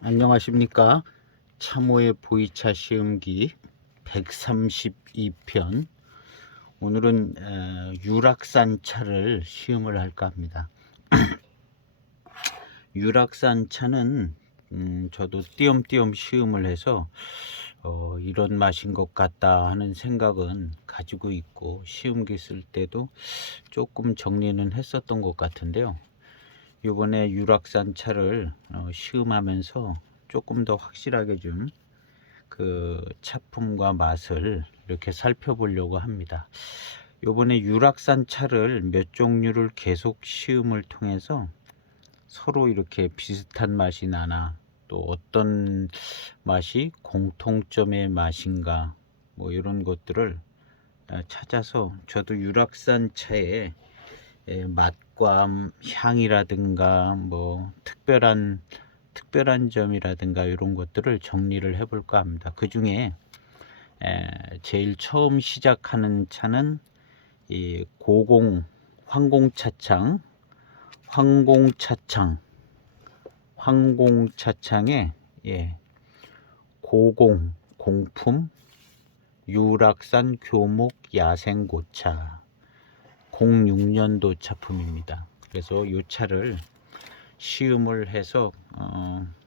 안녕하십니까. 참호의 보이차 시음기 132편. 오늘은 유락산 차를 시음을 할까 합니다. 유락산 차는 저도 띄엄띄엄 시음을 해서 이런 맛인 것 같다 하는 생각은 가지고 있고, 시음기 쓸 때도 조금 정리는 했었던 것 같은데요. 이번에 유락산 차를 시음하면서 조금 더 확실하게 좀 그 차품과 맛을 이렇게 살펴보려고 합니다. 요번에 유락산 차를 몇 종류를 계속 시음을 통해서 서로 이렇게 비슷한 맛이 나나, 또 어떤 맛이 공통점의 맛인가, 뭐 이런 것들을 찾아서 저도 유락산 차의 맛과 향이라든가 뭐 특별한 점이라든가 이런 것들을 정리를 해볼까 합니다. 그 중에 제일 처음 시작하는 차는 이 황공차창의 고공 공품 유락산 교목 야생고차 06년도 차품입니다. 그래서 이 차를 시음을 해서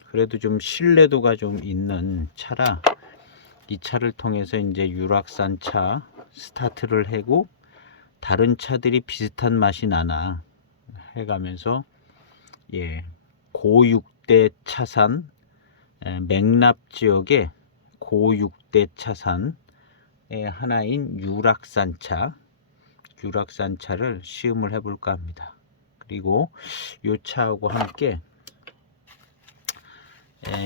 그래도 좀 신뢰도가 좀 있는 차라 이 차를 통해서 이제 유락산 차 스타트를 하고 다른 차들이 비슷한 맛이 나나 해가면서 고6대 차산, 맥납 지역의 고6대 차산의 하나인 유락산 차를 시음을 해볼까 합니다. 그리고 이 차하고 함께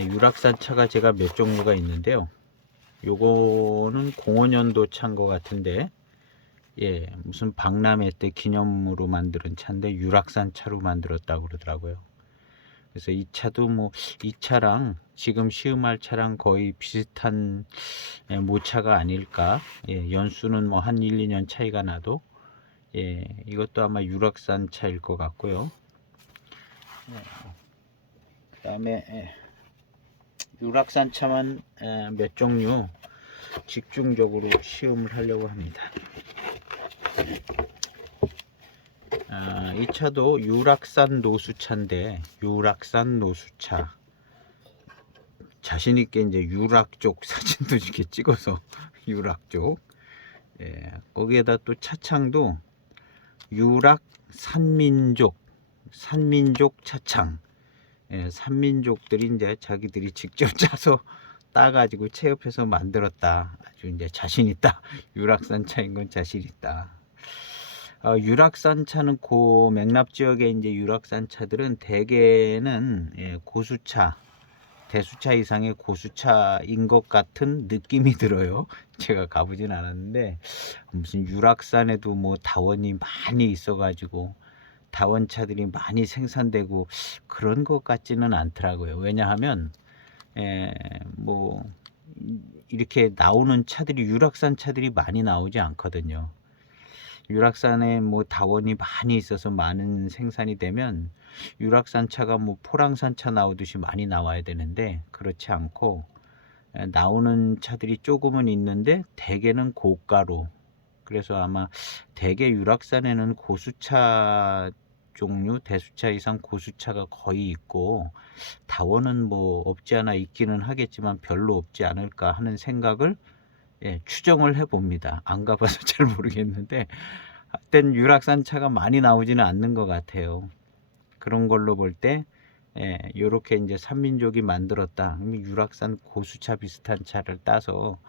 유락산 차가 제가 몇 종류가 있는데요. 요거는 05년도 차인 것 같은데, 무슨 박람회 때 기념으로 만든 차인데 유락산 차로 만들었다고 그러더라고요. 그래서 이 차도 뭐 이 차랑 지금 시음할 차랑 거의 비슷한 모차가 아닐까. 연수는 뭐 한 1, 2년 차이가 나도 이것도 아마 유락산 차일 것 같고요. 그 다음에 유락산 차만 몇 종류 집중적으로 시음을 하려고 합니다. 이 차도 유락산 노수차인데, 유락산 노수차 자신있게 이제 유락 쪽 사진도 이렇게 찍어서 유락 쪽, 거기에다 또 차창도 유락 산민족 차창, 산민족들이 이제 자기들이 직접 짜서 따가지고 체협해서 만들었다. 아주 이제 자신있다. 유락산 차인 건 자신있다. 유락산 차는 고 맥납 지역에 이제 유락산 차들은 대개는 고수차, 대수차 이상의 고수차인 것 같은 느낌이 들어요. 제가 가보진 않았는데 무슨 유락산에도 뭐 다원이 많이 있어가지고 다원차들이 많이 생산되고 그런 것 같지는 않더라고요. 왜냐하면 뭐 이렇게 나오는 차들이 유락산 차들이 많이 나오지 않거든요. 유락산에 뭐 다원이 많이 있어서 많은 생산이 되면 유락산 차가 뭐 포랑산 차 나오듯이 많이 나와야 되는데 그렇지 않고 나오는 차들이 조금은 있는데 대개는 고가로. 그래서 아마 대개 유락산에는 고수차 종류, 대수차 이상 고수차가 거의 있고 다원은 뭐 없지 않아 있기는 하겠지만 별로 없지 않을까 하는 생각을 추정을 해봅니다. 안 가봐서 잘 모르겠는데 하여튼 유락산 차가 많이 나오지는 않는 것 같아요. 그런 걸로 볼 때 요렇게 이제 산민족이 만들었다. 유락산 고수차 비슷한 차를 따서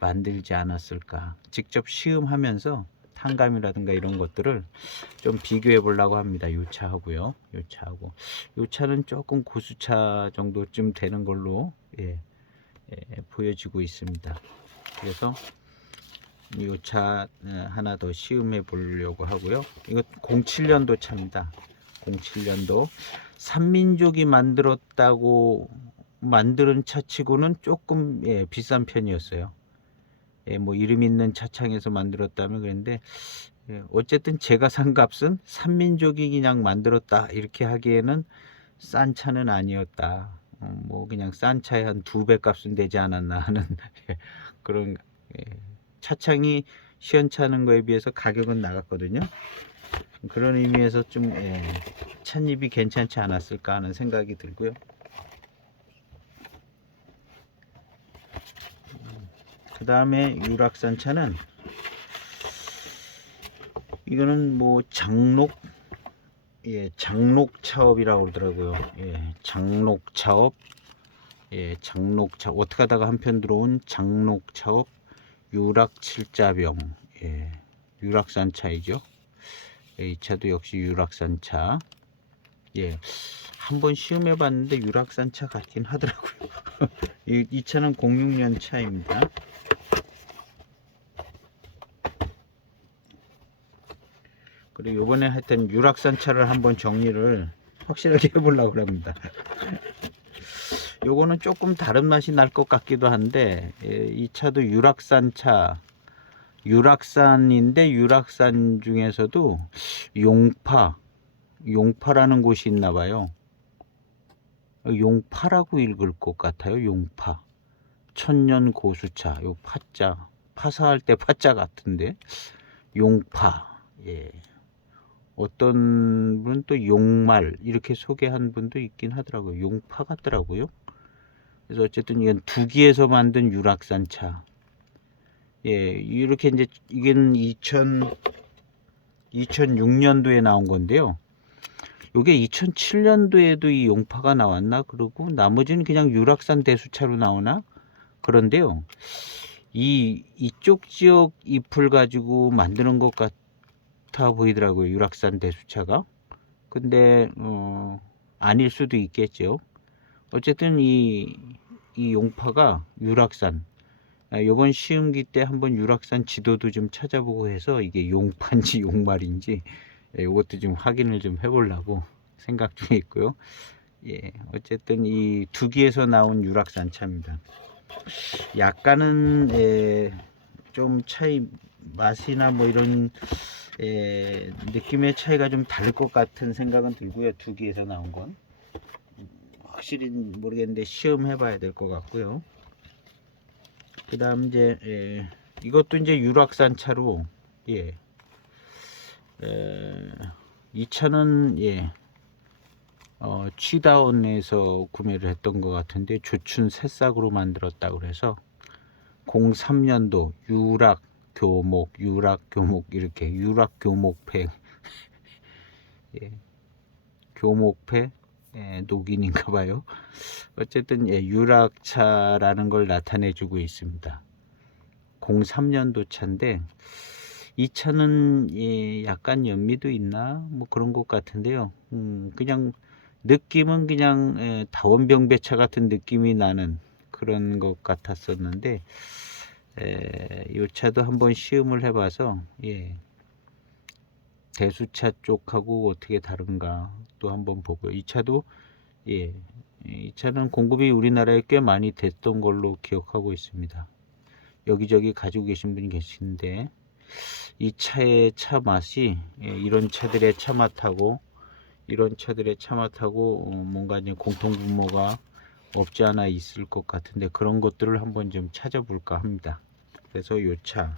만들지 않았을까. 직접 시음하면서 탄감이라든가 이런 것들을 좀 비교해 보려고 합니다. 요 차하고요. 요 차하고. 요 차는 조금 고수차 정도쯤 되는 걸로 보여지고 있습니다. 그래서 이 차 하나 더 시음해 보려고 하고요. 이거 07년도 차입니다. 07년도 산민족이 만들었다고 만드는 차치고는 조금 비싼 편이었어요. 뭐 이름 있는 차창에서 만들었다면 그런데 어쨌든 제가 산 값은 산민족이 그냥 만들었다 이렇게 하기에는 싼 차는 아니었다. 뭐 그냥 싼 차에 한 2배 값은 되지 않았나 하는 그런 차창이 시원찮은 거에 비해서 가격은 나갔거든요. 그런 의미에서 좀 찻잎이 괜찮지 않았을까 하는 생각이 들고요. 그 다음에 유락산 차는 이거는 뭐 장록차업이라고 그러더라고요. 장록차업, 장록차 어떻게 하다가 한편 들어온 장록차업 유락칠자병, 유락산 차이죠. 이 차도 역시 유락산 차. 한번 시음해 봤는데 유락산 차 같긴 하더라고요. 이 차는 06년 차입니다. 그리고 요번에 하여튼 유락산 차를 한번 정리를 확실하게 해보려고 합니다. 요거는 조금 다른 맛이 날 것 같기도 한데, 이 차도 유락산 차, 유락산인데 유락산 중에서도 용파라는 곳이 있나 봐요. 용파라고 읽을 것 같아요. 용파. 천년 고수차. 요 파자. 파사할 때 파자 같은데. 용파. 어떤 분은 또 용말 이렇게 소개한 분도 있긴 하더라고요. 용파 같더라고요. 그래서 어쨌든 이건 두기에서 만든 유락산 차. 이렇게 이제 이건 2006년도에 나온 건데요. 요게 2007년도에도 이 용파가 나왔나? 그러고 나머지는 그냥 유락산 대수차로 나오나? 그런데요. 이쪽 지역 잎을 가지고 만드는 것 같아 보이더라고요. 유락산 대수차가. 근데 아닐 수도 있겠죠. 어쨌든 이 용파가 유락산, 요번 시음기 때 한번 유락산 지도도 좀 찾아보고 해서 이게 용파인지 용말인지 이것도 좀 확인을 좀 해보려고 생각 중에 있고요. 어쨌든 이 두기에서 나온 유락산 차입니다. 약간은 좀 차이 맛이나 뭐 이런 느낌의 차이가 좀 다를 것 같은 생각은 들고요. 두기에서 나온 건 확실히 모르겠는데 시음해 봐야 될 것 같고요. 그 다음 이제 이것도 이제 유락산 차로 이 차는 취다원에서 구매를 했던 것 같은데 조춘 새싹으로 만들었다고 그래서 03년도 유락교목 이렇게 유락교목패 교목패 녹인인가 봐요. 어쨌든 유락차라는 걸 나타내 주고 있습니다. 03년도 차인데 이 차는 약간 연미도 있나 뭐 그런 것 같은데요. 그냥 느낌은 그냥 다원병배차 같은 느낌이 나는 그런 것 같았었는데 이 차도 한번 시음을 해봐서 대수차 쪽하고 어떻게 다른가 또 한번 보고요. 이 차도 이 차는 공급이 우리나라에 꽤 많이 됐던 걸로 기억하고 있습니다. 여기저기 가지고 계신 분이 계신데 이 차의 차 맛이 이런 차들의 차 맛하고 뭔가 이제 공통 분모가 없지 않아 있을 것 같은데 그런 것들을 한번 좀 찾아볼까 합니다. 그래서 이 차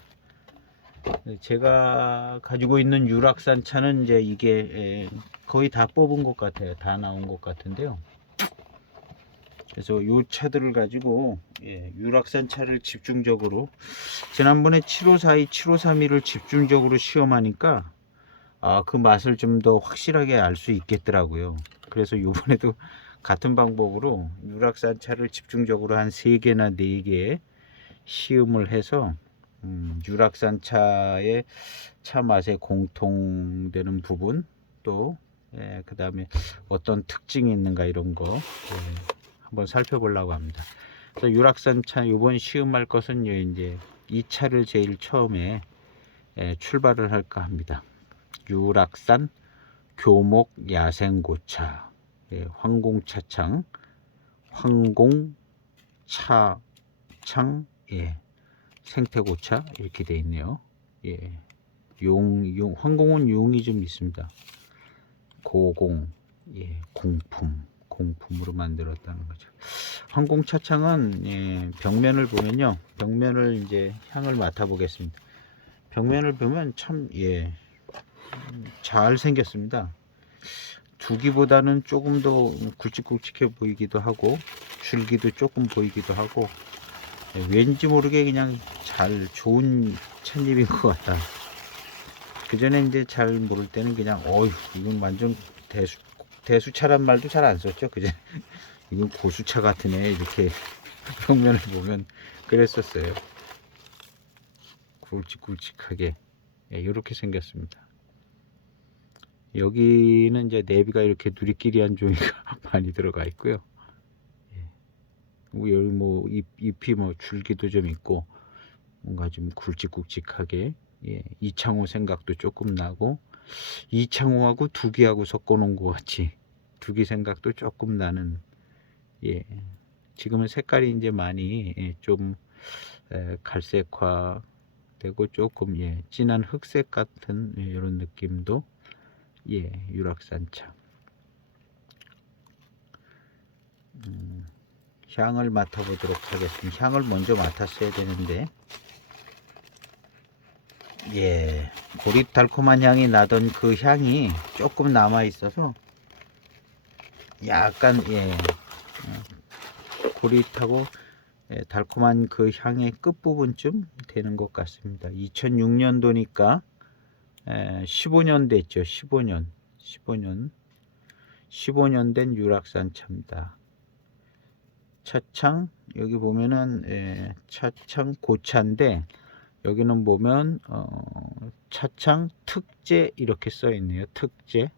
제가 가지고 있는 유락산 차는 이제 이게 거의 다 뽑은 것 같아요. 다 나온 것 같은데요. 그래서 이 차들을 가지고 유락산 차를 집중적으로 지난번에 7542, 7532를 집중적으로 시험하니까 그 맛을 좀 더 확실하게 알 수 있겠더라고요. 그래서 이번에도 같은 방법으로 유락산 차를 집중적으로 한 3개나 4개 시음을 해서 유락산 차의 차 맛에 공통되는 부분 또 그 다음에 어떤 특징이 있는가 이런 거 한번 살펴보려고 합니다. 그래서 유락산 차 이번 시음할 것은 이제 이 차를 제일 처음에 출발을 할까 합니다. 유락산 교목 야생고차 황공차창 생태고차 이렇게 되어 있네요. 황공은 용이 좀 있습니다. 고공 공품 공품으로 만들었다는 거죠. 황공차창은 예, 벽면을 보면요, 벽면을 이제 향을 맡아 보겠습니다. 벽면을 보면 참 예, 잘 생겼습니다. 두기보다는 조금 더 굵직굵직해 보이기도 하고 줄기도 조금 보이기도 하고 예, 왠지 모르게 그냥 잘 좋은 찻잎인 것 같다. 그 전에 이제 잘 모를 때는 그냥 어휴 이건 완전 대수차란 말도 잘 안 썼죠. 그제 이건 고수차 같으네 이렇게 벽면을 보면 그랬었어요. 굵직굵직하게 예, 이렇게 생겼습니다. 여기는 이제 내비가 이렇게 누리끼리 한 종이가 많이 들어가 있고요. 예. 여기 뭐 잎이 뭐 줄기도 좀 있고 뭔가 좀 굵직굵직하게 예, 이창호 생각도 조금 나고 이창호하고 두기하고 섞어 놓은 것 같이 두기 생각도 조금 나는 예. 지금은 색깔이 이제 많이 예, 좀 갈색화 되고 조금 예, 진한 흑색 같은 예, 이런 느낌도 예, 유락산차. 향을 맡아보도록 하겠습니다. 향을 먼저 맡았어야 되는데 예, 고립 달콤한 향이 나던 그 향이 조금 남아 있어서 약간 예, 고릿하고 예, 달콤한 그 향의 끝부분쯤 되는 것 같습니다. 2006년도니까 15년 됐죠. 15년 된 유락산 차입니다. 차창 여기 보면은 차창 고차인데 여기는 보면 차창 특제 이렇게 써 있네요. 특제.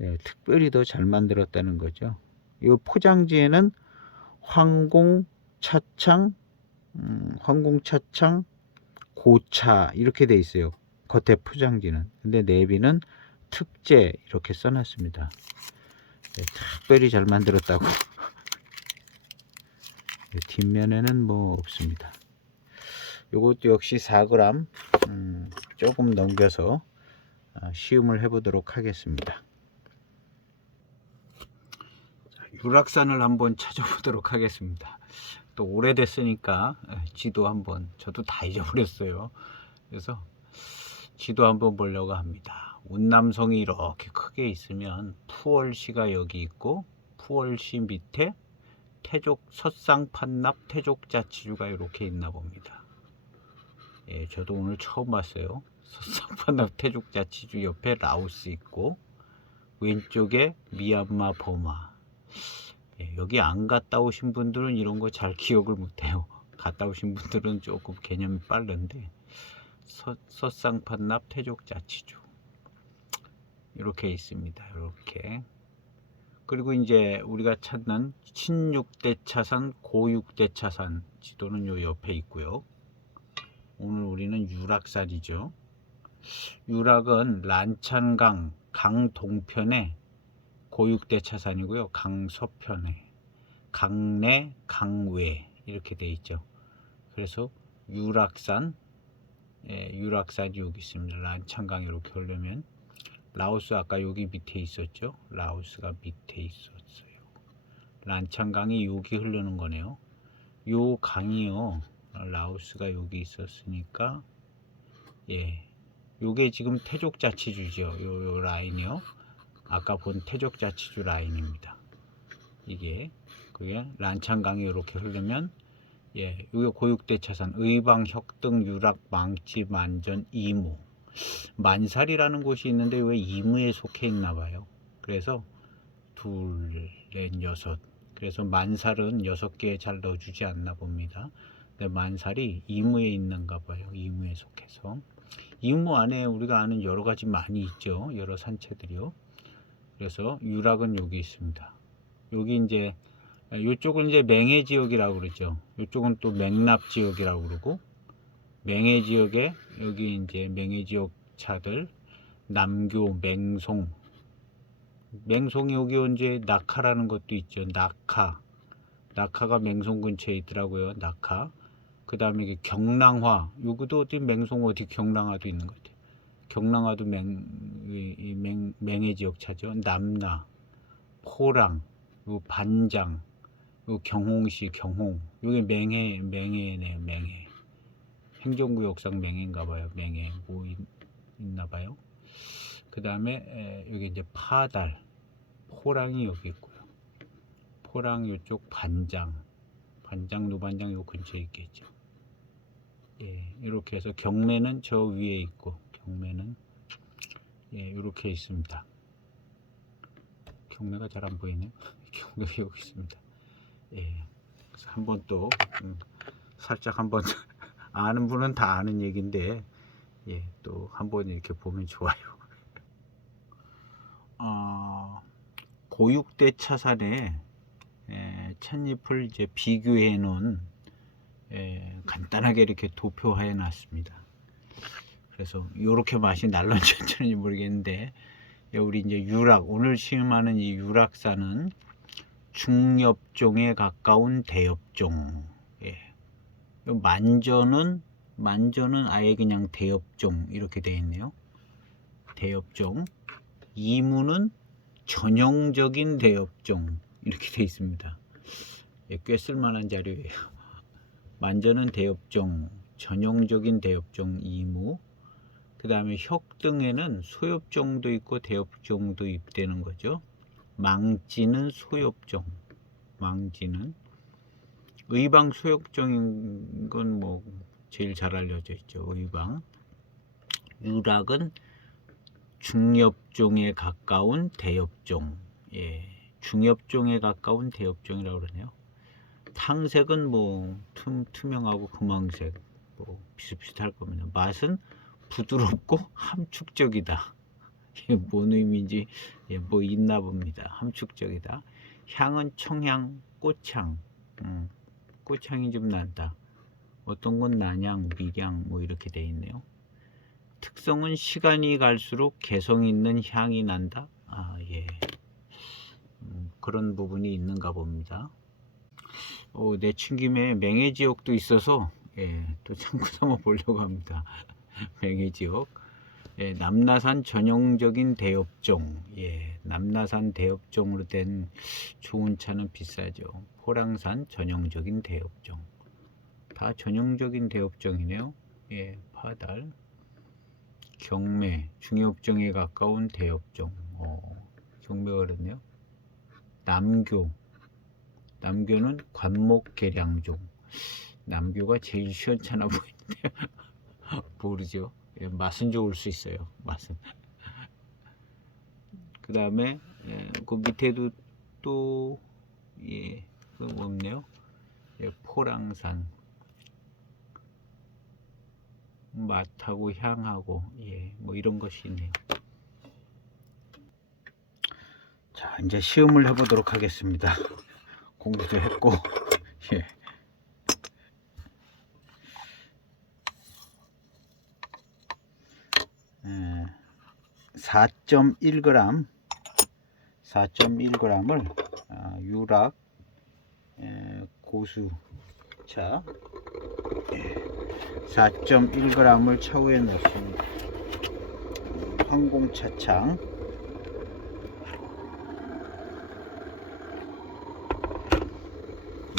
예, 특별히 더 잘 만들었다는 거죠. 이 포장지에는 황공차창 황공차창 고차 이렇게 돼 있어요. 겉에 포장지는. 근데 내비는 특제 이렇게 써놨습니다. 네, 특별히 잘 만들었다고. 네, 뒷면에는 뭐 없습니다. 요것도 역시 4g 조금 넘겨서 시음을 해보도록 하겠습니다. 유락산을 한번 찾아보도록 하겠습니다. 또 오래됐으니까 지도 한번 저도 다 잊어버렸어요. 그래서 지도 한번 보려고 합니다. 운남성이 이렇게 크게 있으면 푸월시가 여기 있고 푸월시 밑에 태족 서쌍판납 태족자치주가 이렇게 있나 봅니다. 예, 저도 오늘 처음 봤어요. 서쌍판납 태족자치주 옆에 라오스 있고 왼쪽에 미얀마 버마. 예, 여기 안 갔다 오신 분들은 이런 거 잘 기억을 못해요. 갔다 오신 분들은 조금 개념이 빠른데 서쌍판납 태족자치주 이렇게 있습니다. 이렇게. 그리고 이제 우리가 찾는 친육대차산 고육대차산 지도는 요 옆에 있고요. 오늘 우리는 유락산이죠. 유락은 란찬강 강 동편에 고육대차산이고요. 강 서편에 강내 강외 이렇게 돼 있죠. 그래서 유락산 유락산이 여기 있습니다. 란찬강 이렇게 흐르면 라오스 아까 여기 밑에 있었죠. 라오스가 밑에 있었어요. 란창강이 여기 흐르는 거네요. 요 강이요. 라오스가 여기 있었으니까 예. 요게 지금 태족자치주죠. 요 라인이요. 아까 본 태족자치주 라인입니다. 이게 그게 란창강이 이렇게 흐르면 예, 요게 고육대차산 의방 혁등 유락 망치 만전 이무 만살이라는 곳이 있는데 왜 이무에 속해 있나 봐요. 그래서 둘, 넷, 여섯. 그래서 만살은 6개에 잘 넣어주지 않나 봅니다. 근데 만살이 이무에 있는가 봐요. 이무에 속해서. 이무 안에 우리가 아는 여러 가지 많이 있죠. 여러 산채들이요. 그래서 유락은 여기 있습니다. 여기 이제 이쪽은 이제 맹해 지역이라고 그러죠. 이쪽은 또 맹납 지역이라고 그러고 맹해 지역에 여기 이제 맹해 지역 차들 남교, 맹송, 맹송이 여기 이제 낙하라는 것도 있죠. 낙하가 맹송 근처에 있더라고요. 낙하. 그 다음에 경랑화, 여기도 어디 맹송 어디 경랑화도 있는 것 같아요. 경랑화도 맹해 지역 차죠. 남나, 포랑, 요 반장, 요 경홍시 경홍, 요게 맹해네요. 맹해. 행정구역상 맹해인가봐요. 맹해 뭐 있나봐요. 그 다음에 여기 이제 파달, 포랑이 여기 있고요. 포랑 요쪽 반장, 노반장 요 근처에 있겠죠. 예, 이렇게 해서 경매는 저 위에 있고, 경매는 예, 이렇게 있습니다. 경매가 잘 안 보이네요. 경매가 여기 있습니다. 예, 그래서 한번 또 살짝 한번 아는 분은 다 아는 얘기인데, 예, 또 한번 이렇게 보면 좋아요. 고육대 차산에 찻잎을 이제 비교해 놓은 간단하게 이렇게 도표해 놨습니다. 그래서 이렇게 맛이 날런지 안 날런지 모르겠는데, 우리 이제 유락, 오늘 시음하는 이 유락산은 중엽종에 가까운 대엽종. 예. 만저는 아예 그냥 대엽종 이렇게 되어 있네요. 대엽종. 이무는 전형적인 대엽종 이렇게 되어 있습니다. 예, 꽤 쓸만한 자료예요. 만저는 대엽종, 전형적인 대엽종 이무. 그 다음에 혁등에는 소엽종도 있고 대엽종도 있다는 거죠. 망지는 소엽종. 망지는 의방 소엽종인 건 뭐 제일 잘 알려져 있죠. 의방. 유락은 중엽종에 가까운 대엽종. 예, 중엽종에 가까운 대엽종이라고 그러네요. 탕색은 뭐 투명하고 금황색 뭐 비슷비슷할 겁니다. 맛은 부드럽고 함축적이다. 이게 뭔 의미인지 뭐 있나 봅니다. 함축적이다. 향은 청향, 꽃향, 꽃향이 좀 난다. 어떤 건 난향, 미량 뭐 이렇게 돼 있네요. 특성은 시간이 갈수록 개성 있는 향이 난다. 예. 그런 부분이 있는가 봅니다. 내친 김에 맹해지역도 있어서 예, 또 참고 삼아 보려고 합니다. 맹해지역. 예, 남나산 전형적인 대엽종. 예, 남나산 대엽종으로 된 좋은 차는 비싸죠. 포랑산 전형적인 대엽종. 다 전형적인 대엽종이네요. 예, 파달. 경매, 중엽종에 가까운 대엽종. 경매가 그랬네요. 남교는 관목계량종. 남교가 제일 시원찮아 보이는데 모르죠. 예, 맛은 좋을 수 있어요. 맛은. 그 다음에 그 밑에도 또 예, 없네요. 예, 포랑산. 맛하고 향하고 예, 뭐 이런 것이 있네요. 자, 이제 시음을 해보도록 하겠습니다. 공부도 했고 예. 4.1g 4.1g을 유락 고수차 4.1g을 차후에 넣습니다. 항공차창.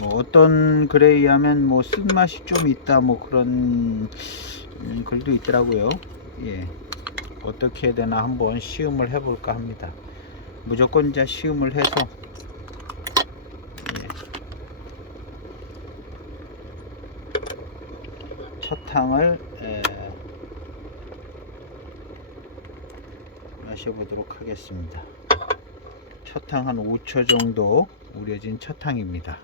뭐 어떤 글에 의하면 뭐 쓴맛이 좀 있다 뭐 그런 글도 있더라고요. 예, 어떻게 해야 되나 한번 시음을 해볼까 합니다. 무조건 이제 시음을 해서 예, 첫탕을 마셔보도록 하겠습니다. 첫탕 한 5초 정도 우려진 첫탕입니다.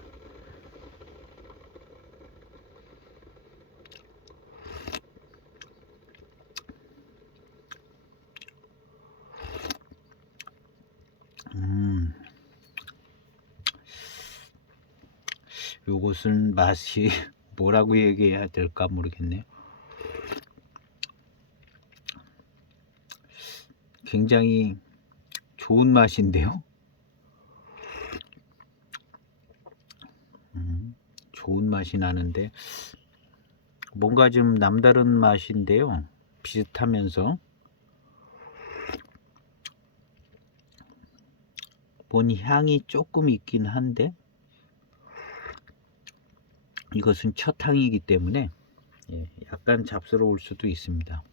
요것은 맛이 뭐라고 얘기해야 될까 모르겠네요. 굉장히 좋은 맛인데요. 좋은 맛이 나는데 뭔가 좀 남다른 맛인데요. 비슷하면서 본 향이 조금 있긴 한데 이것은 첫 향이기 때문에 약간 잡스러울 수도 있습니다.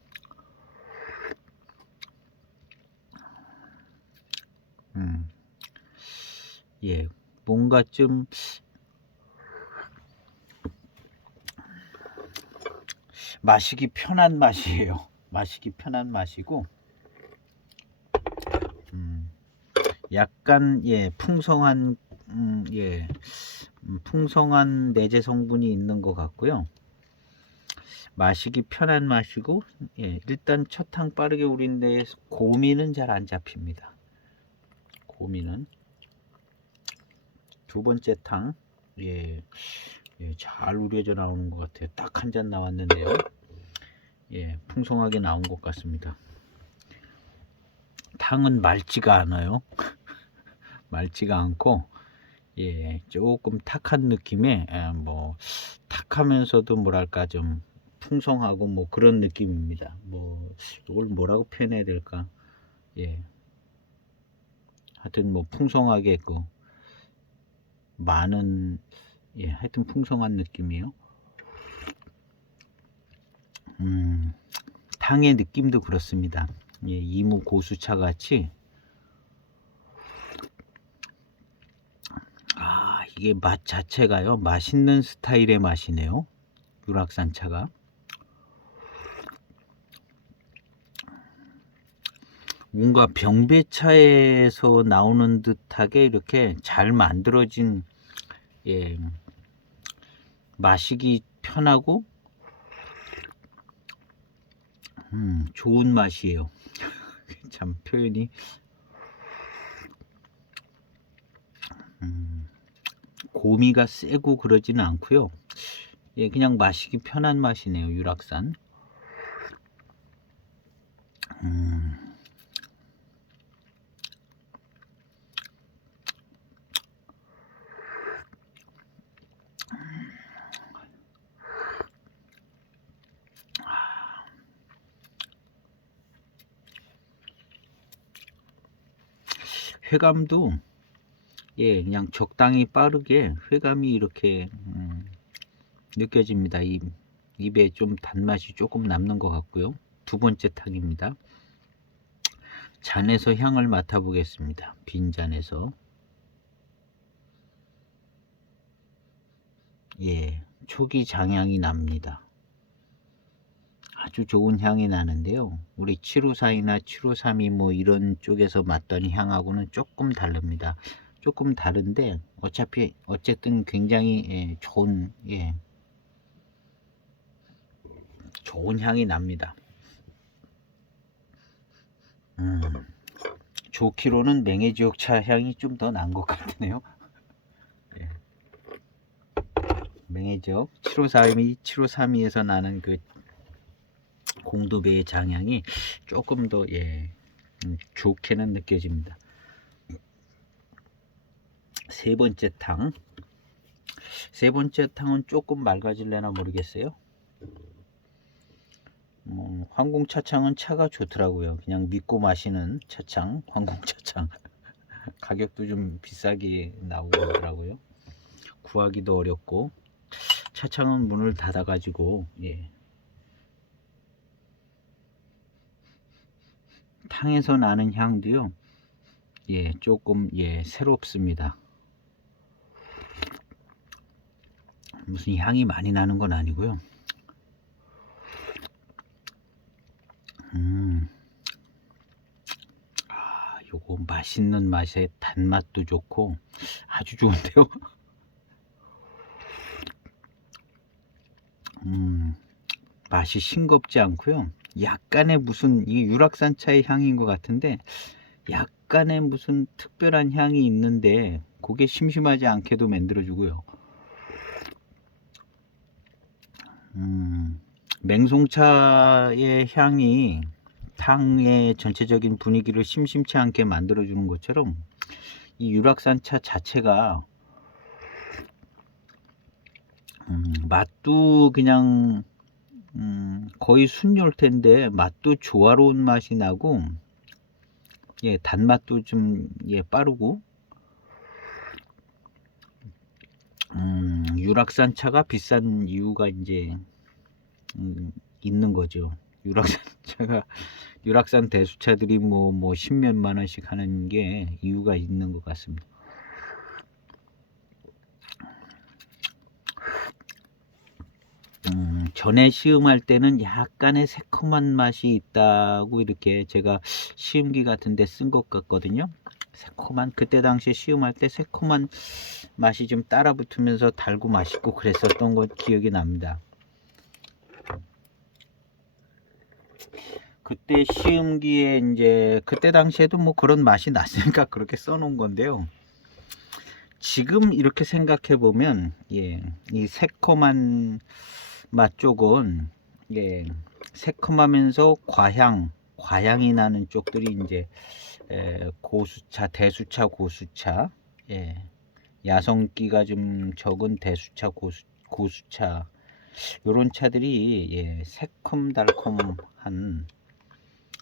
뭔가 좀 마시기 편한 맛이에요. 마시기 편한 맛이고, 약간 풍성한 풍성한 내재 성분이 있는 것 같고요. 마시기 편한 맛이고, 일단 첫 향 빠르게 우린데 고미는 잘 안 잡힙니다. 고미는 두 번째 탕 잘 우려져 나오는 것 같아요. 딱 한 잔 나왔는데요. 풍성하게 나온 것 같습니다. 탕은 맑지가 않아요. 맑지가 않고 조금 탁한 느낌에 뭐 탁하면서도 뭐랄까 좀 풍성하고 뭐 그런 느낌입니다. 뭐 이걸 뭐라고 표현해야 될까? 하여튼 뭐 풍성하게 그 많은 하여튼 풍성한 느낌이에요. 탕의 느낌도 그렇습니다. 이무 고수차 같이 이게 맛 자체가요 맛있는 스타일의 맛이네요. 유락산차가 뭔가 병배차에서 나오는 듯하게 이렇게 잘 만들어진 마시기 편하고 좋은 맛이에요. 참 표현이 고미가 세고 그러지는 않고요. 그냥 마시기 편한 맛이네요. 유락산. 회감도 그냥 적당히 빠르게 회감이 이렇게 느껴집니다. 입에 좀 단맛이 조금 남는 것 같고요. 두 번째 탕입니다. 잔에서 향을 맡아 보겠습니다. 빈 잔에서 초기 장향이 납니다. 아주 좋은 향이 나는데요. 우리 754이나 753이 뭐 이런 쪽에서 맡던 향하고는 조금 다릅니다. 조금 다른데 어쨌든 굉장히 좋은 향이 납니다. 좋기로는 맹해지옥차 향이 좀 더 난 것 같네요. 맹해지옥 753에서 나는 그 공도배의 장향이 조금 더 좋게는 느껴집니다. 세 번째 탕은 조금 맑아질래나 모르겠어요. 황공차창은 차가 좋더라고요. 그냥 믿고 마시는 차창, 황공차창. 가격도 좀 비싸게 나오고 그러더라고요. 구하기도 어렵고 차창은 문을 닫아 가지고 탕에서 나는 향도요 조금 새롭습니다. 무슨 향이 많이 나는 건 아니고요. 요거 맛있는 맛에 단맛도 좋고 아주 좋은데요. 맛이 싱겁지 않고요. 약간의 무슨 이 유락산차의 향인 것 같은데 약간의 무슨 특별한 향이 있는데 그게 심심하지 않게도 만들어주고요. 맹송차의 향이 탕의 전체적인 분위기를 심심치 않게 만들어주는 것처럼 이 유락산차 자체가 맛도 그냥 거의 순열태인데 맛도 조화로운 맛이 나고 단맛도 좀 빠르고 유락산 차가 비싼 이유가 이제 있는 거죠. 유락산 차가 유락산 대수차들이 뭐 십몇만 원씩 하는 게 이유가 있는 것 같습니다. 전에 시음할 때는 약간의 새콤한 맛이 있다고 이렇게 제가 시음기 같은 데 쓴 것 같거든요. 새콤한, 그때 당시에 시음할 때 새콤한 맛이 좀 따라 붙으면서 달고 맛있고 그랬었던 것 기억이 납니다. 그때 시음기에 이제 그때 당시에도 뭐 그런 맛이 났으니까 그렇게 써놓은 건데요. 지금 이렇게 생각해 보면 이 새콤한 맛 쪽은 새콤하면서 과향이 나는 쪽들이 이제 고수차, 대수차, 고수차, 야성기가 좀 적은 대수차, 고수차 요런 차들이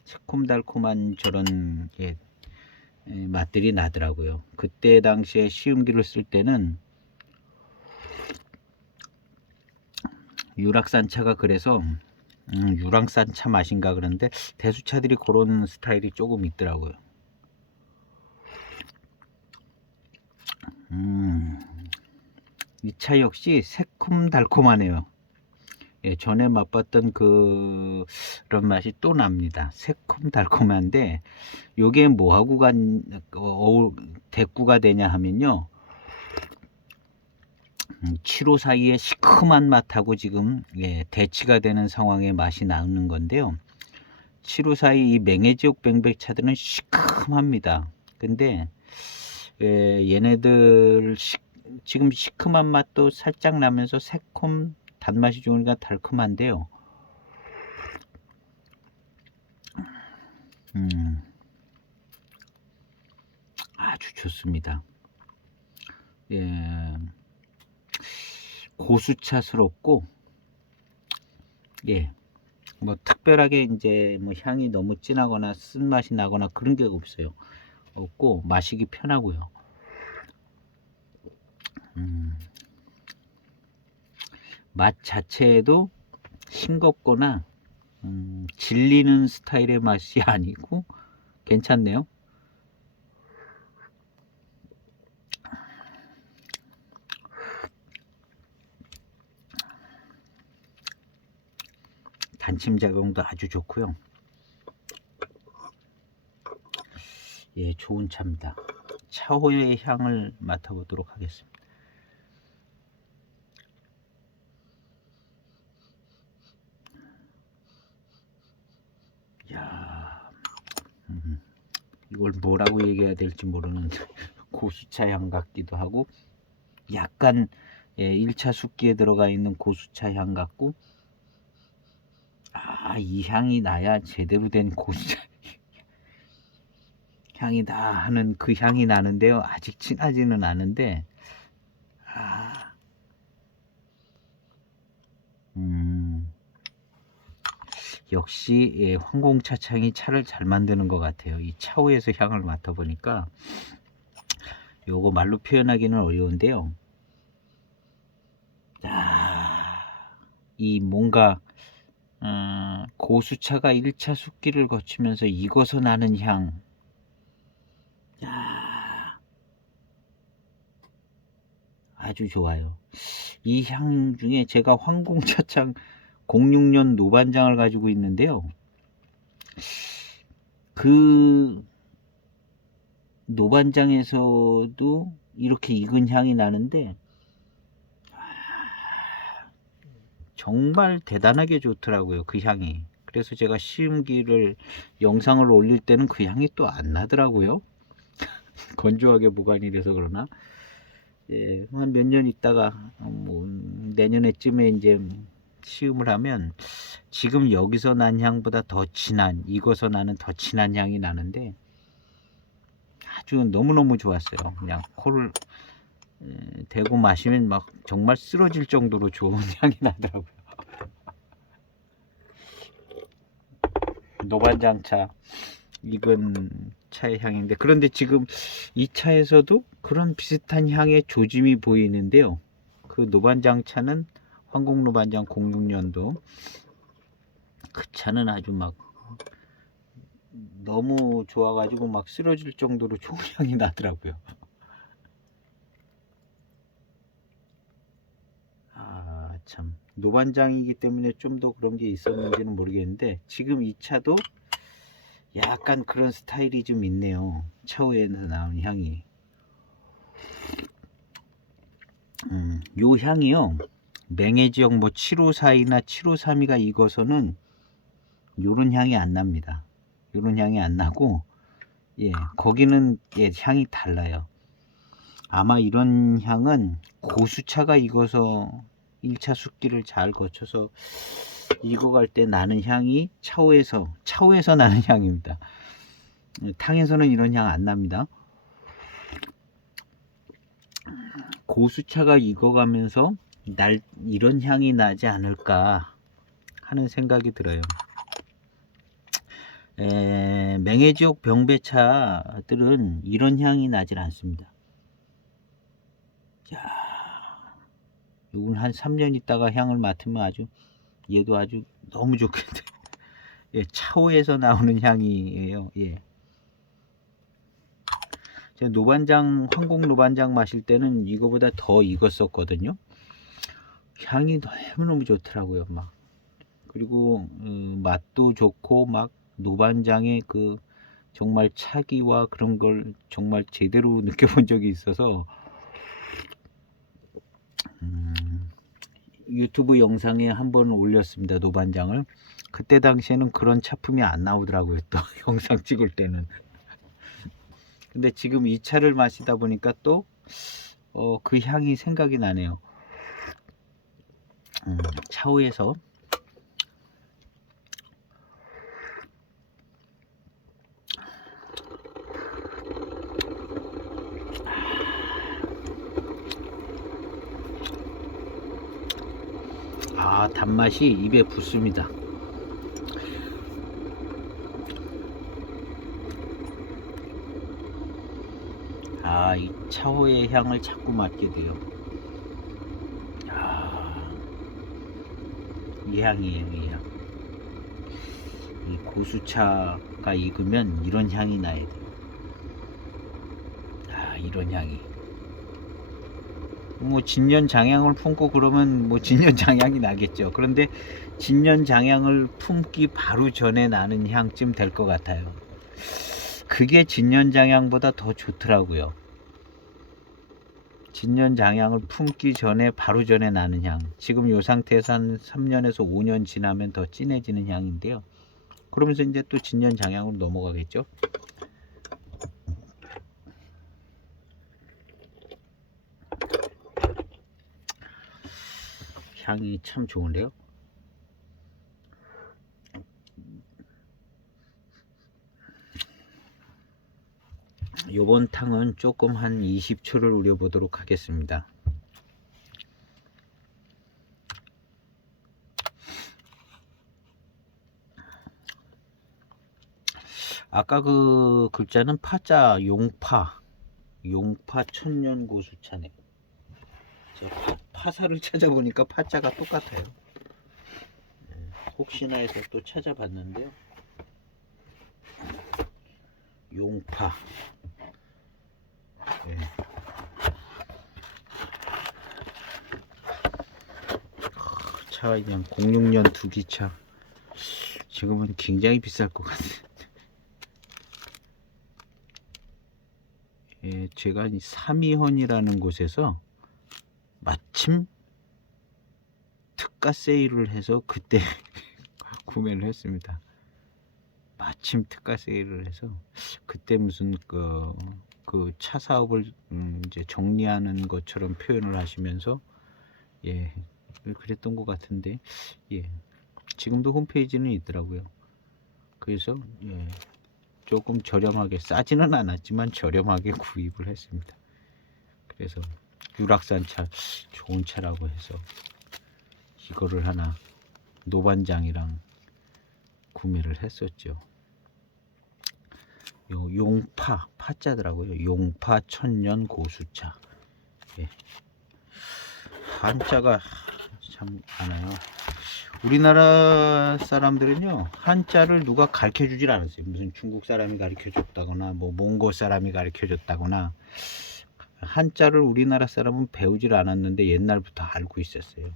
새콤달콤한 저런 맛들이 나더라고요. 그때 당시에 시음기를 쓸 때는 유락산 차가 그래서 유랑산 차 맛인가 그런데 대수차들이 그런 스타일이 조금 있더라고요. 이 차 역시 새콤달콤하네요. 전에 맛봤던 그런 맛이 또 납니다. 새콤달콤한데 요게 뭐하고 대꾸가 되냐 하면요, 7호 사이에 시큼한 맛하고 지금 대치가 되는 상황의 맛이 나는 건데요. 7호 사이 이 맹해지옥 뱅백차들은 시큼합니다. 근데 얘네들 지금 시큼한 맛도 살짝 나면서 새콤 단맛이 좋으니까 달콤한데요. 아주 좋습니다. 고수차스럽고 뭐 특별하게 이제 뭐 향이 너무 진하거나 쓴맛이 나거나 그런 게 없고 마시기 편하고요. 맛 자체에도 싱겁거나 질리는 스타일의 맛이 아니고 괜찮네요. 단침 작용도 아주 좋고요. 좋은 차입니다. 차호의 향을 맡아보도록 하겠습니다. 야, 이걸 뭐라고 얘기해야 될지 모르는 고수차 향 같기도 하고, 약간 1차 숙기에 들어가 있는 고수차 향 같고, 이 향이 나야 제대로 된 고수차 향이다 하는 그 향이 나는데요. 아직 진하지는 않은데 역시 황공차창이 차를 잘 만드는 것 같아요. 이 차후에서 향을 맡아보니까 요거 말로 표현하기는 어려운데요. 이 뭔가 고수차가 1차 숙기를 거치면서 익어서 나는 향, 아주 좋아요. 이 향 중에 제가 황공차창 06년 노반장을 가지고 있는데요. 그 노반장에서도 이렇게 익은 향이 나는데 정말 대단하게 좋더라고요. 그 향이. 그래서 제가 시음기를 영상을 올릴 때는 그 향이 또 안 나더라고요. 건조하게 보관이 돼서 그러나 한 몇 년 있다가 뭐 내년에쯤에 이제 시음을 하면 지금 여기서 난 향보다 더 진한, 익어서 나는 더 진한 향이 나는데 아주 너무너무 좋았어요. 그냥 코를 대고 마시면 막 정말 쓰러질 정도로 좋은 향이 나더라고요. 노반장차 익은 차의 향인데, 그런데 지금 이 차에서도 그런 비슷한 향의 조짐이 보이는데요. 그 노반장 차는 황공 노반장 06년도 그 차는 아주 막 너무 좋아가지고 막 쓰러질 정도로 좋은 향이 나더라고요. 아, 참 노반장이기 때문에 좀 더 그런 게 있었는지는 모르겠는데 지금 이 차도 약간 그런 스타일이 좀 있네요. 차후에서 나온 향이. 요 향이요. 맹해지역 뭐 754이나 753이가 익어서는 요런 향이 안 납니다. 요런 향이 안 나고, 예, 거기는 예, 향이 달라요. 아마 이런 향은 고수차가 익어서 1차 숙기를 잘 거쳐서 익어갈 때 나는 향이 차후에서 나는 향입니다. 탕에서는 이런 향 안 납니다. 고수차가 익어가면서 이런 향이 나지 않을까 하는 생각이 들어요. 맹해지역 병배차들은 이런 향이 나질 않습니다. 자, 이건 한 3년 있다가 향을 맡으면 아주 얘도 아주 너무 좋겠네. 예, 차후에서 나오는 향이에요. 예. 제가 노반장, 황공 노반장 마실 때는 이거보다 더 익었었거든요. 향이 너무너무 좋더라고요. 막. 그리고 맛도 좋고 막 노반장의 그 정말 차기와 그런 걸 정말 제대로 느껴본 적이 있어서 유튜브 영상에 한번 올렸습니다. 노반장을. 그때 당시에는 그런 차품이 안 나오더라고요. 또 영상 찍을 때는. 근데 지금 이 차를 마시다 보니까 또 그 향이 생각이 나네요. 차후에서 단맛이 입에 붙습니다. 이 차후의 향을 자꾸 맡게 돼요. 이 향이에요, 이 향. 이 고수차가 익으면 이런 향이 나야 돼요. 이런 향이. 뭐 진년장향을 품고 그러면 뭐 진년장향이 나겠죠. 그런데 진년장향을 품기 바로 전에 나는 향쯤 될 것 같아요. 그게 진년장향보다 더 좋더라고요. 진년장향을 품기 전에 바로 전에 나는 향. 지금 이 상태에서 한 3년에서 5년 지나면 더 진해지는 향인데요. 그러면서 이제 또 진년장향으로 넘어가겠죠. 향이 참 좋은데요. 요번 탕은 조금 한 20초를 우려 보도록 하겠습니다. 아까 그 글자는 파자, 용파 천년 고수차네. 파사를 찾아보니까 파자가 똑같아요. 혹시나 해서 또 찾아봤는데요. 용파. 네. 차가 그냥 06년 두기차. 지금은 굉장히 비쌀 것 같아요. 예, 제가 삼이헌이라는 곳에서 마침 특가 세일을 해서 그때 구매를 했습니다. 마침 특가 세일을 해서 그때 무슨 그 차 사업을 이제 정리하는 것처럼 표현을 하시면서 예 그랬던 것 같은데 예 지금도 홈페이지는 있더라고요. 그래서 예 조금 저렴하게 싸지는 않았지만 저렴하게 구입을 했습니다. 그래서 유락산 차 좋은 차라고 해서 이거를 하나 노반장이랑 구매를 했었죠. 요 용파 파자더라고요. 용파 천년 고수차. 예. 한자가 참 많아요. 우리나라 사람들은요, 한자를 누가 가르쳐 주질 않았어요. 무슨 중국 사람이 가르쳐 줬다거나 뭐 몽골 사람이 가르쳐 줬다거나. 한자를 우리나라 사람은 배우질 않았는데 옛날부터 알고 있었어요.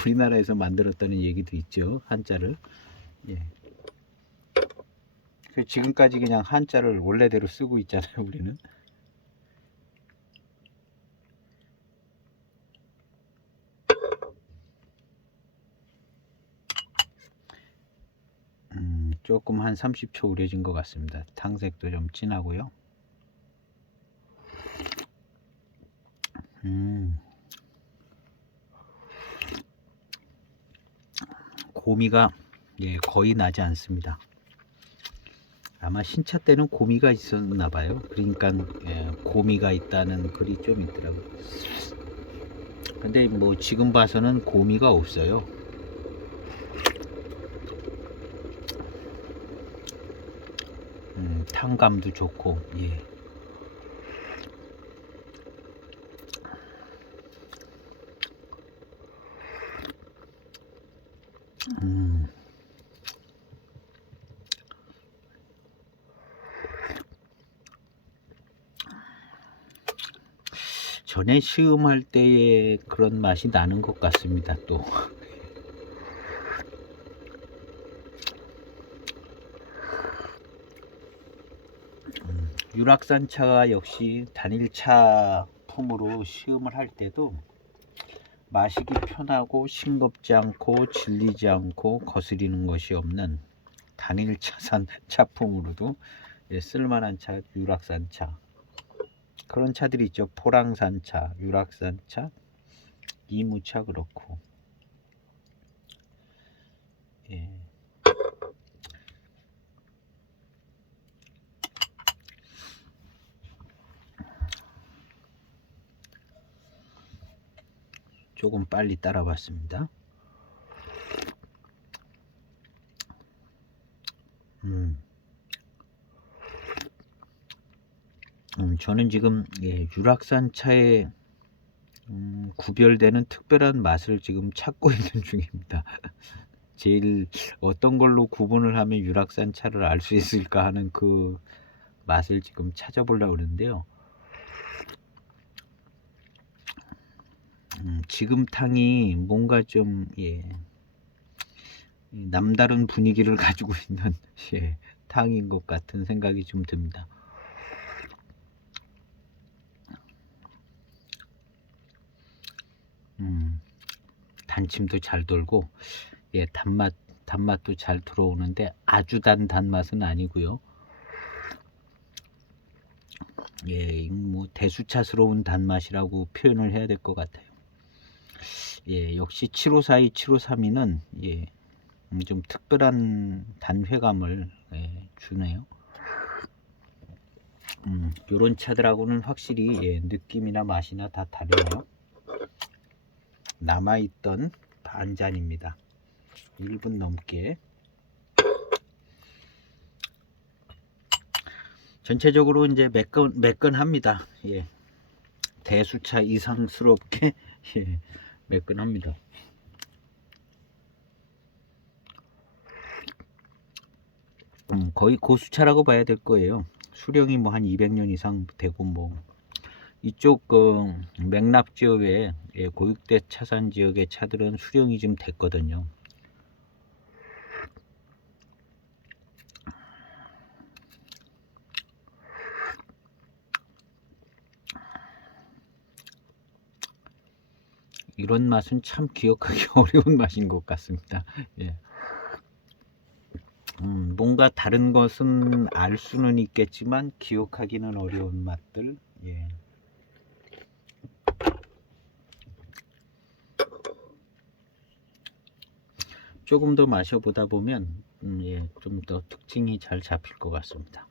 우리나라에서 만들었다는 얘기도 있죠, 한자를. 예. 지금까지 그냥 한자를 원래대로 쓰고 있잖아요, 우리는. 조금 한 30초 우려진 것 같습니다. 탕색도 좀 진하고요. 고미가 거의 나지 않습니다. 아마 신차 때는 고미가 있었나 봐요. 그러니까 고미가 있다는 글이 좀 있더라고요. 근데 뭐 지금 봐서는 고미가 없어요. 탕감도 좋고. 예. 전에 시음할 때의 그런 맛이 나는 것 같습니다. 또 유락산차가 역시 단일차 품으로 시음을 할 때도 마시기 편하고 싱겁지 않고 질리지 않고 거스리는 것이 없는 단일차산 차품으로도 쓸만한 차, 유락산차. 그런 차들이 있죠. 포랑산차, 유락산차, 이무차 그렇고. 예. 조금 빨리 따라봤습니다. 저는 지금 유락산 차에 구별되는 특별한 맛을 지금 찾고 있는 중입니다. 제일 어떤 걸로 구분을 하면 유락산 차를 알 수 있을까 하는 그 맛을 지금 찾아보려고 그러는데요. 지금 탕이 뭔가 좀 남다른 분위기를 가지고 있는 탕인 것 같은 생각이 좀 듭니다. 단침도 잘 돌고 단맛도 잘 들어오는데 아주 단맛은 아니고요. 뭐 대수차스러운 단맛이라고 표현을 해야 될 것 같아요. 역시 7542, 7532는 좀 특별한 단회감을 주네요. 요런 차들하고는 확실히 느낌이나 맛이나 다 다르네요. 남아있던 반잔입니다. 1분 넘게. 전체적으로 이제 매끈합니다. 대수차 이상스럽게 매끈합니다. 거의 고수차라고 봐야 될 거예요. 수령이 뭐 한 200년 이상 되고, 뭐 이쪽 맥락 지역에 고육대 차산 지역의 차들은 수령이 좀 됐거든요. 이런 맛은 참 기억하기 어려운 맛인 것 같습니다. 뭔가 다른 것은 알 수는 있겠지만 기억하기는 어려운 맛들. 조금 더 마셔보다 보면 좀 더 특징이 잘 잡힐 것 같습니다.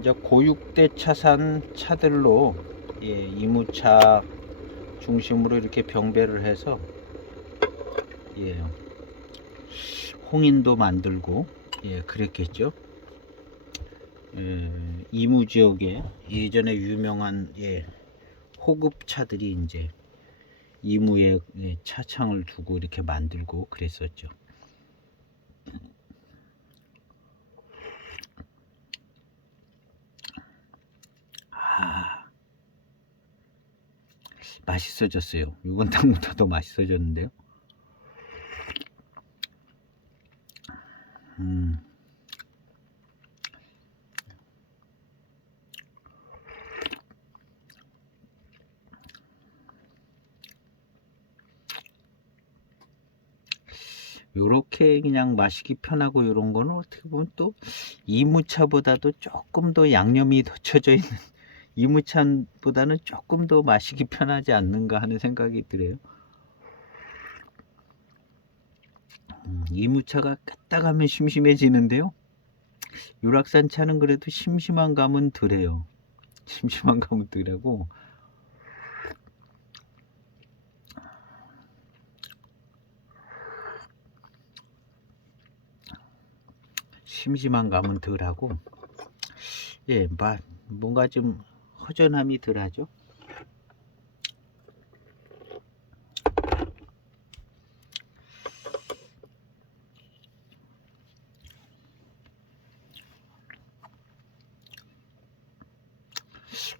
이제 고육대 차산 차들로 이무차 중심으로 이렇게 병배를 해서 예, 홍인도 만들고 예, 그랬겠죠. 예, 이무 지역에 예전에 유명한 예, 호급차들이 이제 이무에 예, 차창을 두고 이렇게 만들고 그랬었죠. 아, 맛있어졌어요. 유건탕보다 더 맛있어졌는데요. 음. 요렇게 그냥 마시기 편하고 요런 거는 어떻게 보면 또 이무차보다도 조금 더 양념이 더 쳐져 있는 이무차보다는 조금 더 마시기 편하지 않는가 하는 생각이 들어요. 이무차가 끄떡하면 심심해지는데요. 유락산 차는 그래도 심심한 감은 덜해요. 심심한 감은 덜하고 심심한 감은 덜하고 예, 뭔가 좀 허전함이 덜하죠.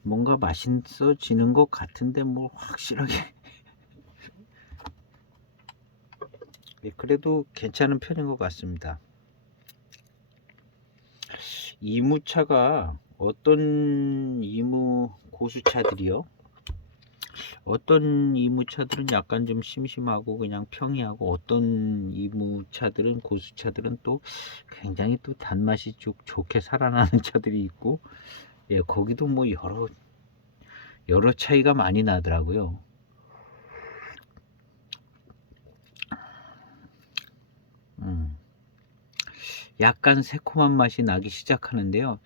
뭔가 맛있어지는 것 같은데 뭐 확실하게 예, 그래도 괜찮은 편인 것 같습니다. 이무차가 어떤 이무 고수차들이요? 어떤 이무차들은 약간 좀 심심하고 그냥 평이하고 어떤 이무차들은 고수차들은 또 굉장히 또 단맛이 좋게 살아나는 차들이 있고 예, 거기도 뭐 여러 차이가 많이 나더라고요. 약간 새콤한 맛이 나기 시작하는데요.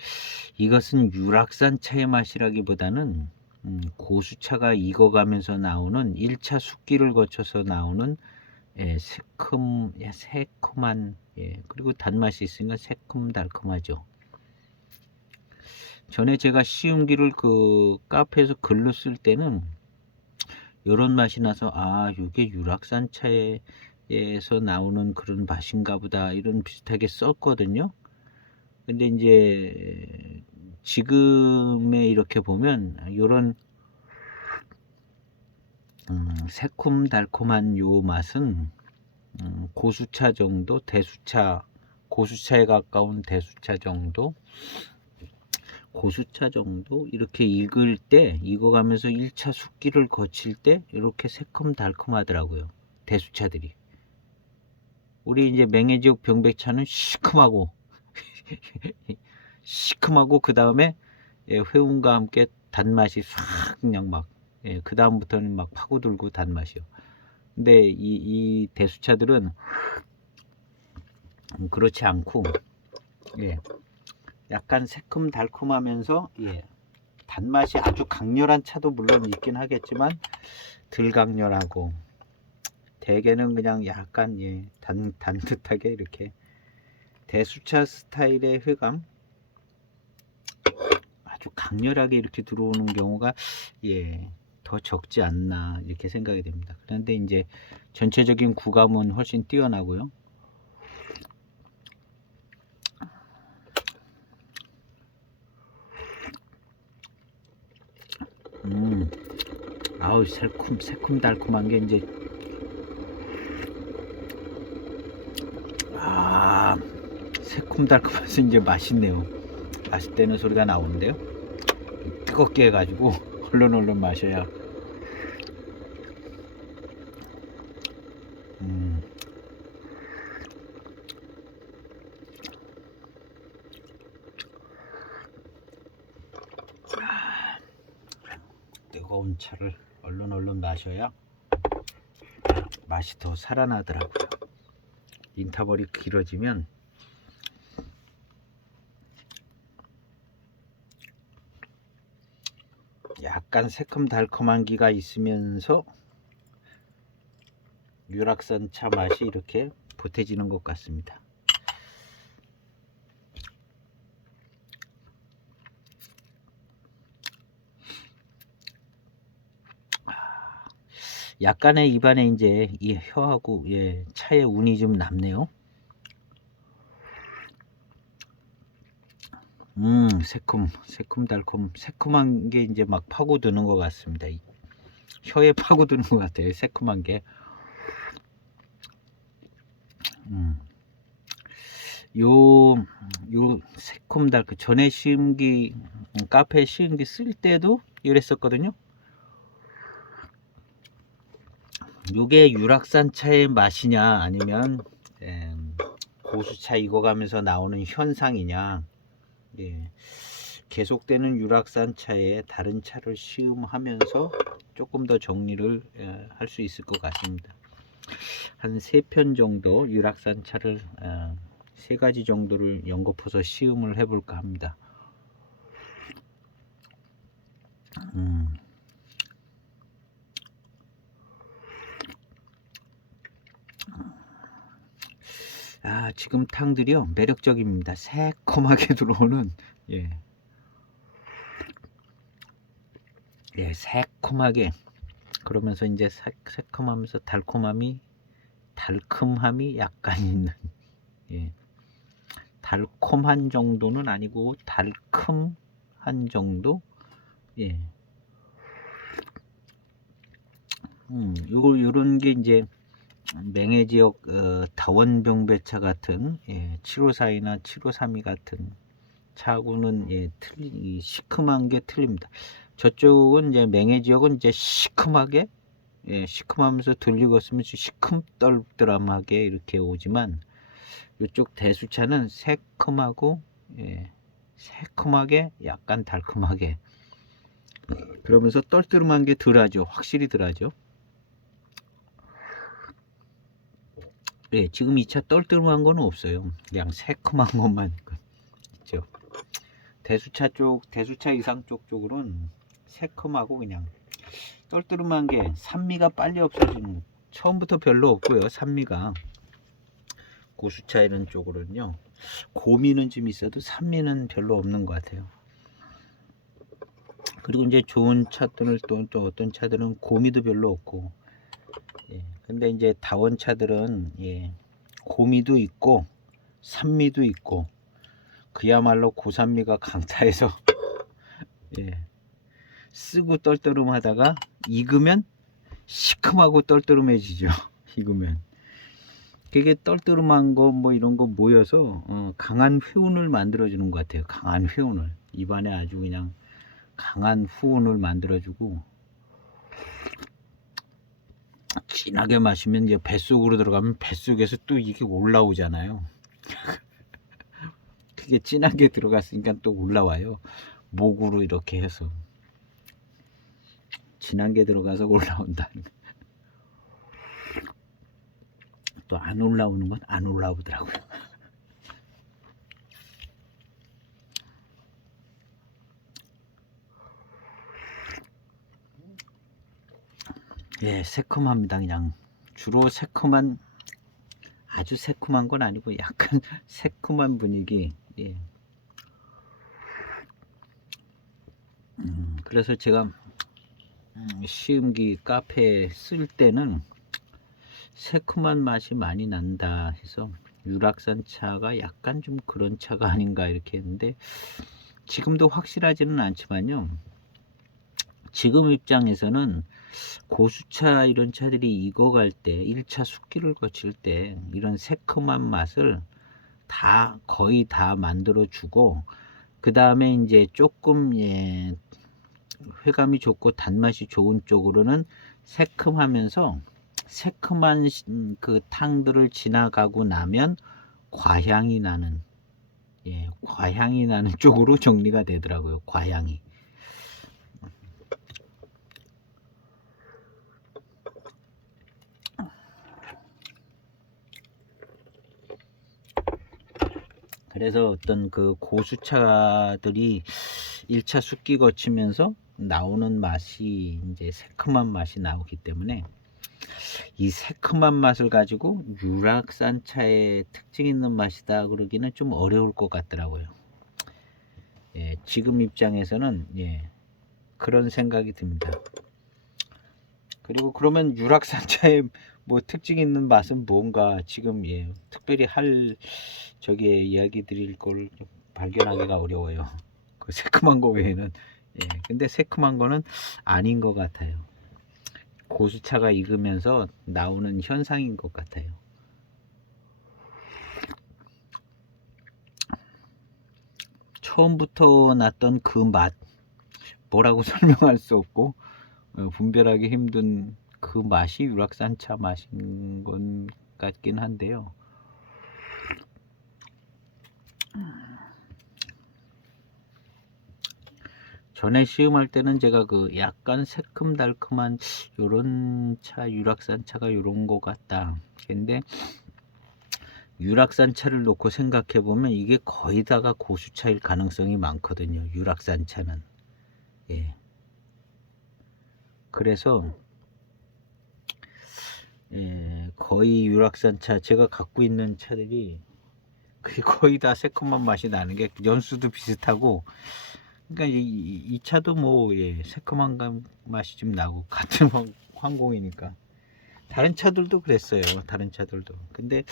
이것은 유락산 차의 맛이라기보다는 고수차가 익어가면서 나오는 1차 숙기를 거쳐서 나오는 예, 새콤한 예, 그리고 단맛이 있으니까 새콤달콤하죠. 전에 제가 시음기를 그 카페에서 글로 쓸 때는 이런 맛이 나서 아 이게 유락산 차에서 나오는 그런 맛인가 보다 이런 비슷하게 썼거든요. 근데 이제 지금에 이렇게 보면 요런 새콤달콤한 요 맛은 고수차 정도, 고수차에 가까운 대수차 정도, 고수차 정도 이렇게 익어가면서 1차 숙기를 거칠 때 이렇게 새콤달콤하더라고요. 대수차들이. 우리 이제 맹해지옥 병백차는 시큼하고 그 다음에 회운과 함께 단맛이 싹 그냥 막 그 다음부터는 막 파고들고 단맛이요. 근데 이 대수차들은 그렇지 않고 예, 약간 새콤달콤하면서 예, 단맛이 아주 강렬한 차도 물론 있긴 하겠지만 덜 강렬하고 대개는 그냥 약간 예, 단듯하게 이렇게 대수차 스타일의 흑암 아주 강렬하게 이렇게 들어오는 경우가 예, 더 적지 않나 이렇게 생각이 됩니다. 그런데 이제 전체적인 구감은 훨씬 뛰어나고요. 아우 새콤달콤한 게 이제 아 새콤달콤해서 이제 맛있네요. 맛있다는 소리가 나오는데요. 뜨겁게 해가지고 얼른 마셔야 음, 뜨거운 차를 얼른 마셔야 맛이 더 살아나더라고요. 인터벌이 길어지면 약간 새콤달콤한 기가 있으면서 유락산 차 맛이 이렇게 보태지는 것 같습니다. 약간의 입안에 이제 이 혀하고 차의 운이 좀 남네요. 새콤달콤, 새콤한 게 이제 막 파고드는 것 같습니다. 혀에 파고드는 것 같아요. 새콤한 게. 요 새콤달콤 전에 시음기 카페 시음기 쓸 때도 이랬었거든요. 요게 유락산 차의 맛이냐 아니면 고수차 익어가면서 나오는 현상이냐, 계속되는 유락산 차에 다른 차를 시음하면서 조금 더 정리를 할 수 있을 것 같습니다. 한 3편 정도 유락산 차를 3가지 정도를 연거푸서 시음을 해볼까 합니다. 지금 탕들이요 매력적입니다. 새콤하게 들어오는 새콤하게, 그러면서 이제 새콤하면서 달콤함이 약간 있는, 달콤한 정도는 아니고 달큼한 정도. 요런 게 이제 맹해 지역 다원병배차 같은 754이나 7532 같은 차하고는 시큼한 게 틀립니다. 저쪽은 이제 맹해 지역은 이제 시큼하게 시큼하면서 들리겠으면 시큼떨드람하게 이렇게 오지만, 이쪽 대수차는 새콤하고 새콤하게 약간 달콤하게, 그러면서 떨뜨름한 게 덜하죠. 확실히 덜하죠. 지금 이 차 떨뜨름한 건 없어요. 그냥 새콤한 것만 있죠. 대수차 이상 쪽으로는 새콤하고 그냥 떨뜨름한 게, 산미가 빨리 없어지는, 처음부터 별로 없고요. 산미가 고수차 이런 쪽으로는요, 고미는 좀 있어도 산미는 별로 없는 것 같아요. 그리고 이제 좋은 차들을 또 어떤 차들은 고미도 별로 없고, 근데 이제 다원 차들은 고미도 있고 산미도 있고, 그야말로 고산미가 강타해서 쓰고 떨떠름하다가 익으면 시큼하고 떨떠름해지죠. 익으면 그게 떨떠름한 거 뭐 이런 거 모여서 강한 회운을 만들어 주는 것 같아요. 강한 회운을 입안에 아주 그냥 강한 후운을 만들어 주고, 진하게 마시면 이제 뱃속으로 들어가면 뱃속에서 또 이게 올라오잖아요. 그게 진하게 들어갔으니까 또 올라와요. 목으로 이렇게 해서 진한 게 들어가서 올라온다는 거. 또 안 올라오는 건 안 올라오더라고요. 새콤합니다. 그냥 주로 새콤한, 아주 새콤한 건 아니고 약간 새콤한 분위기. 그래서 제가 시음기 카페에 쓸 때는 새콤한 맛이 많이 난다 해서 유락산 차가 약간 좀 그런 차가 아닌가 이렇게 했는데, 지금도 확실하지는 않지만요, 지금 입장에서는 고수차 이런 차들이 익어갈 때 1차 숙기를 거칠 때 이런 새콤한 맛을 거의 다 만들어 주고, 그 다음에 이제 조금 회감이 좋고 단맛이 좋은 쪽으로는 새콤하면서, 새콤한 그 탕들을 지나가고 나면 과향이 나는 쪽으로 정리가 되더라고요. 과향이. 그래서 어떤 그 고수차들이 1차 숙기 거치면서 나오는 맛이 이제 새콤한 맛이 나오기 때문에 이 새콤한 맛을 가지고 유락산차의 특징 있는 맛이다 그러기는 좀 어려울 것 같더라고요. 예, 지금 입장에서는 예, 그런 생각이 듭니다. 그리고 그러면 유락산차의 뭐 특징 있는 맛은 뭔가 지금 예, 특별히 할 저기에 이야기 드릴 걸 좀 발견하기가 어려워요. 그 새콤한 거 외에는. 예, 근데 새콤한 거는 아닌 것 같아요. 고수차가 익으면서 나오는 현상인 것 같아요. 처음부터 났던 그 맛, 뭐라고 설명할 수 없고 분별하기 힘든 그 맛이 유락산차 맛인 것 같긴 한데요. 전에 시음할 때는 제가 그 약간 새큼달큼한 요런 차, 유락산차가 요런 거 같다. 근데 유락산차를 놓고 생각해 보면 이게 거의 다가 고수차일 가능성이 많거든요. 유락산차는. 예. 그래서 예, 거의 유락산차 제가 갖고 있는 차들이 그게 거의 다 새콤한 맛이 나는 게 연수도 비슷하고 그러니까 이 차도 뭐 예, 새콤한 맛이 좀 나고 같은 황공이니까 다른 차들도 그랬어요. 다른 차들도. 근데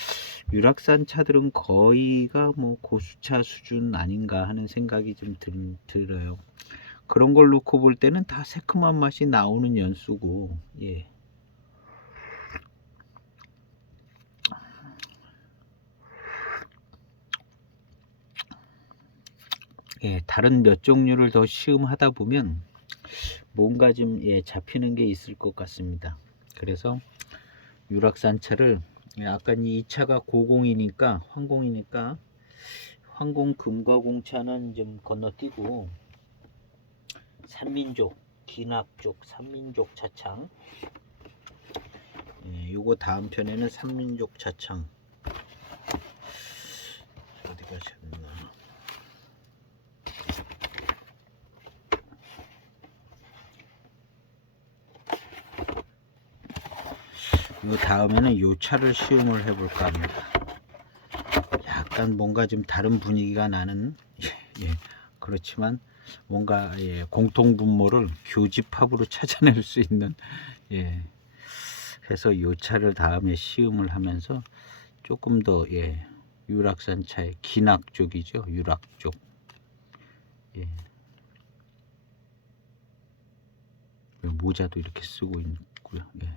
유락산 차들은 거의가 뭐 고수차 수준 아닌가 하는 생각이 좀 들어요. 그런 걸 놓고 볼 때는 다 새콤한 맛이 나오는 연수고 예. 예, 다른 몇 종류를 더 시음하다 보면 뭔가 좀 예, 잡히는 게 있을 것 같습니다. 그래서 유락산차를 예, 아까 이 차가 고공이니까 황공이니까 황공 금과공차는 좀 건너뛰고 산민족 기납족 산민족 차창 예, 요거 다음 편에는 산민족 차창 어디 가셨나 요 다음에는 요 차를 시음을 해볼까 합니다. 약간 뭔가 좀 다른 분위기가 나는 예, 그렇지만 뭔가 예, 공통 분모를 교집합으로 찾아낼 수 있는 예, 해서 요 차를 다음에 시음을 하면서 조금 더 예, 유락산차의 기낙 쪽이죠. 유락 쪽. 예. 모자도 이렇게 쓰고 있고요. 예.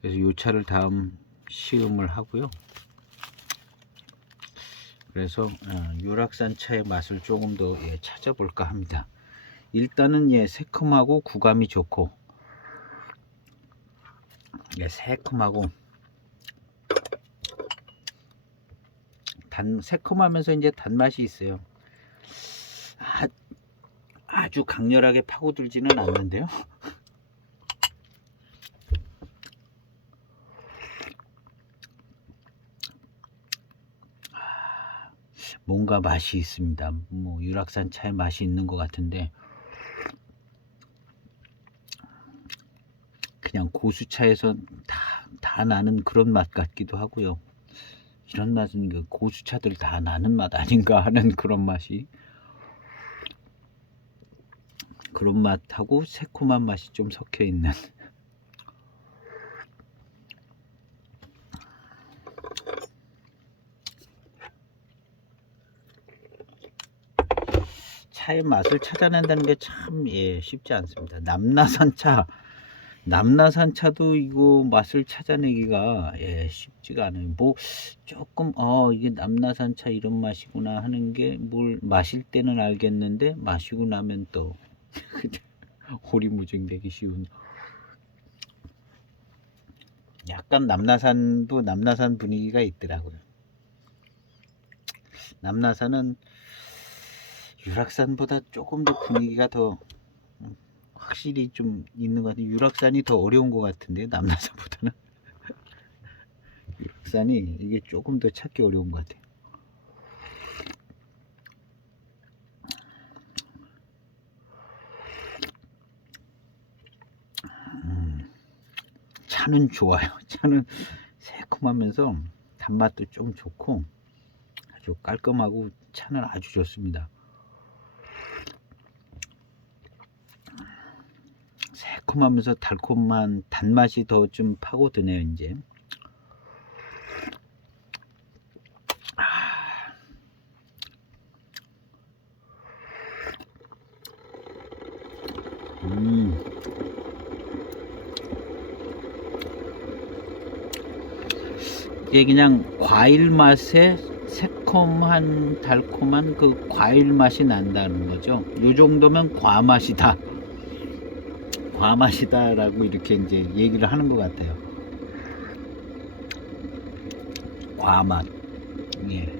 그래서 요 차를 다음 시음을 하고요. 그래서 유락산차의 맛을 조금 더 예, 찾아볼까 합니다. 일단은 예, 새콤하고 구감이 좋고 예, 새콤하고 새콤하면서 이제 단맛이 있어요. 아주 강렬하게 파고들지는 않는데요. 뭔가 맛이 있습니다. 뭐 유락산 차의 맛이 있는 것 같은데 그냥 고수차에서 다 나는 그런 맛 같기도 하고요. 이런 맛은 그 고수차들 다 나는 맛 아닌가 하는 그런 맛이 그런 맛하고 새콤한 맛이 좀 섞여 있는 차의 맛을 찾아낸다는 게 참 예, 쉽지 않습니다. 남나산차도 이거 맛을 찾아내기가 예, 쉽지가 않아요. 뭐 조금 이게 남나산차 이런 맛이구나 하는 게 뭘 마실 때는 알겠는데 마시고 나면 또 호리무중되기 쉬운 약간 남나산도 남나산 분위기가 있더라고요. 남나산은 유락산보다 조금 더 분위기가 더 확실히 좀 있는 것 같아요. 유락산이 더 어려운 것 같은데 남나산보다는 유락산이 이게 조금 더 찾기 어려운 것 같아요. 차는 좋아요. 차는 새콤하면서 단맛도 좀 좋고 아주 깔끔하고 차는 아주 좋습니다. 새콤하면서 달콤한 단맛이 더 좀 파고드네요. 이제 이게 그냥 과일 맛에 새콤한 달콤한 그 과일 맛이 난다는 거죠. 요 정도면 과맛이다. 과맛이다라고 이렇게 이제 얘기를 하는 것 같아요. 과맛. 예.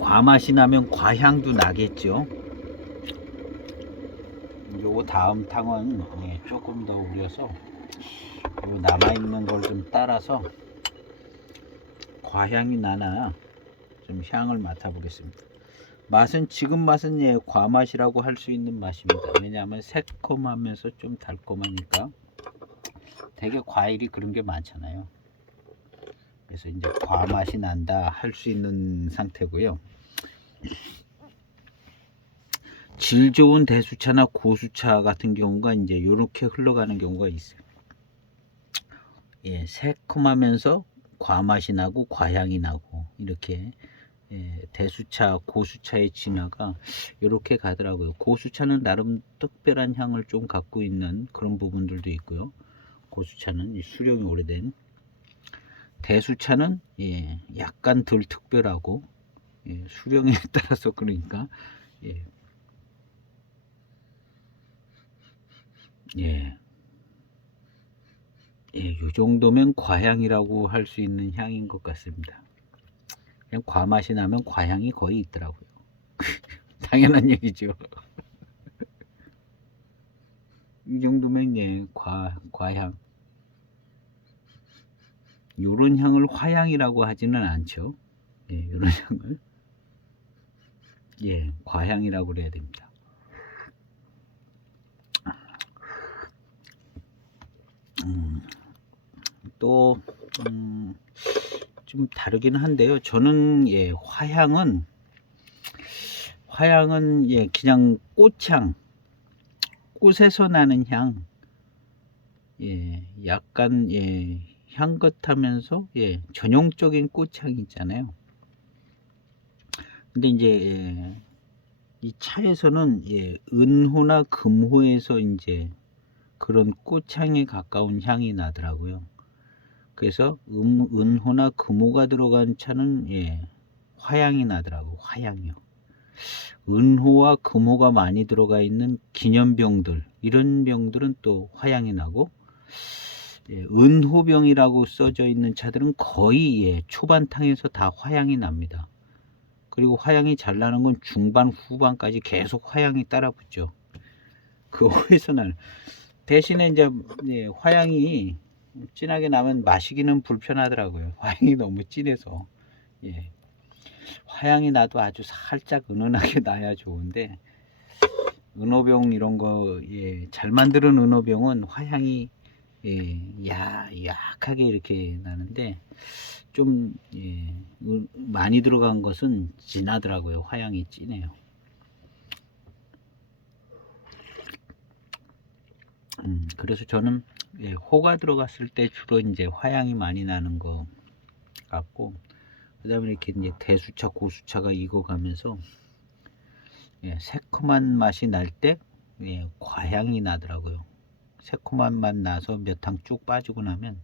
과맛이 나면 과향도 나겠죠. 요 다음 탕은 예, 조금 더 우려서 요 남아있는 걸 좀 따라서 과향이 나나 좀 향을 맡아 보겠습니다. 맛은 지금 맛은 예, 과맛이라고 할 수 있는 맛입니다. 왜냐하면 새콤하면서 좀 달콤하니까 되게 과일이 그런 게 많잖아요. 그래서 이제 과맛이 난다 할 수 있는 상태고요. 질 좋은 대수차나 고수차 같은 경우가 이제 이렇게 흘러가는 경우가 있어요. 예, 새콤하면서 과맛이 나고 과향이 나고 이렇게 예, 대수차, 고수차의 진화가 이렇게 가더라고요. 고수차는 나름 특별한 향을 좀 갖고 있는 그런 부분들도 있고요. 고수차는 수령이 오래된, 대수차는 예, 약간 덜 특별하고 예, 수령에 따라서 그러니까 예, 예, 예, 요 정도면 과향이라고 할 수 있는 향인 것 같습니다. 그냥 과맛이 나면 과향이 거의 있더라고요. 당연한 얘기죠. 이 정도면 예, 과향. 요런 향을 화향이라고 하지는 않죠. 예, 요런 향을 예, 과향이라고 그래야 됩니다. 또 좀 다르긴 한데요. 저는 예, 화향은 예, 그냥 꽃향, 꽃에서 나는 향, 예, 약간 예, 향긋하면서 예, 전형적인 꽃향이 있잖아요. 근데 이제 예, 이 차에서는 예, 은호나 금호에서 이제 그런 꽃향에 가까운 향이 나더라고요. 그래서 은호나 금호가 들어간 차는 예, 화향이 나더라고. 화향이요. 은호와 금호가 많이 들어가 있는 기념병들, 이런 병들은 또 화향이 나고 예, 은호병이라고 써져 있는 차들은 거의 예, 초반탕에서 다 화향이 납니다. 그리고 화향이 잘 나는 건 중반 후반까지 계속 화향이 따라붙죠. 그 호에서 나는 대신에 이제 예, 화향이 진하게 나면 마시기는 불편하더라고요. 화향이 너무 진해서 예, 화향이 나도 아주 살짝 은은하게 나야 좋은데 은호병 이런 거 예, 잘 만드는 은호병은 화향이 예, 약하게 이렇게 나는데 좀 예, 많이 들어간 것은 진하더라고요. 화향이 진해요. 그래서 저는 예, 호가 들어갔을 때 주로 이제 화향이 많이 나는 거 같고, 그 다음에 이렇게 이제 대수차, 고수차가 익어가면서 예, 새콤한 맛이 날 때 예, 과향이 나더라고요. 새콤한 맛 나서 몇 탕 쭉 빠지고 나면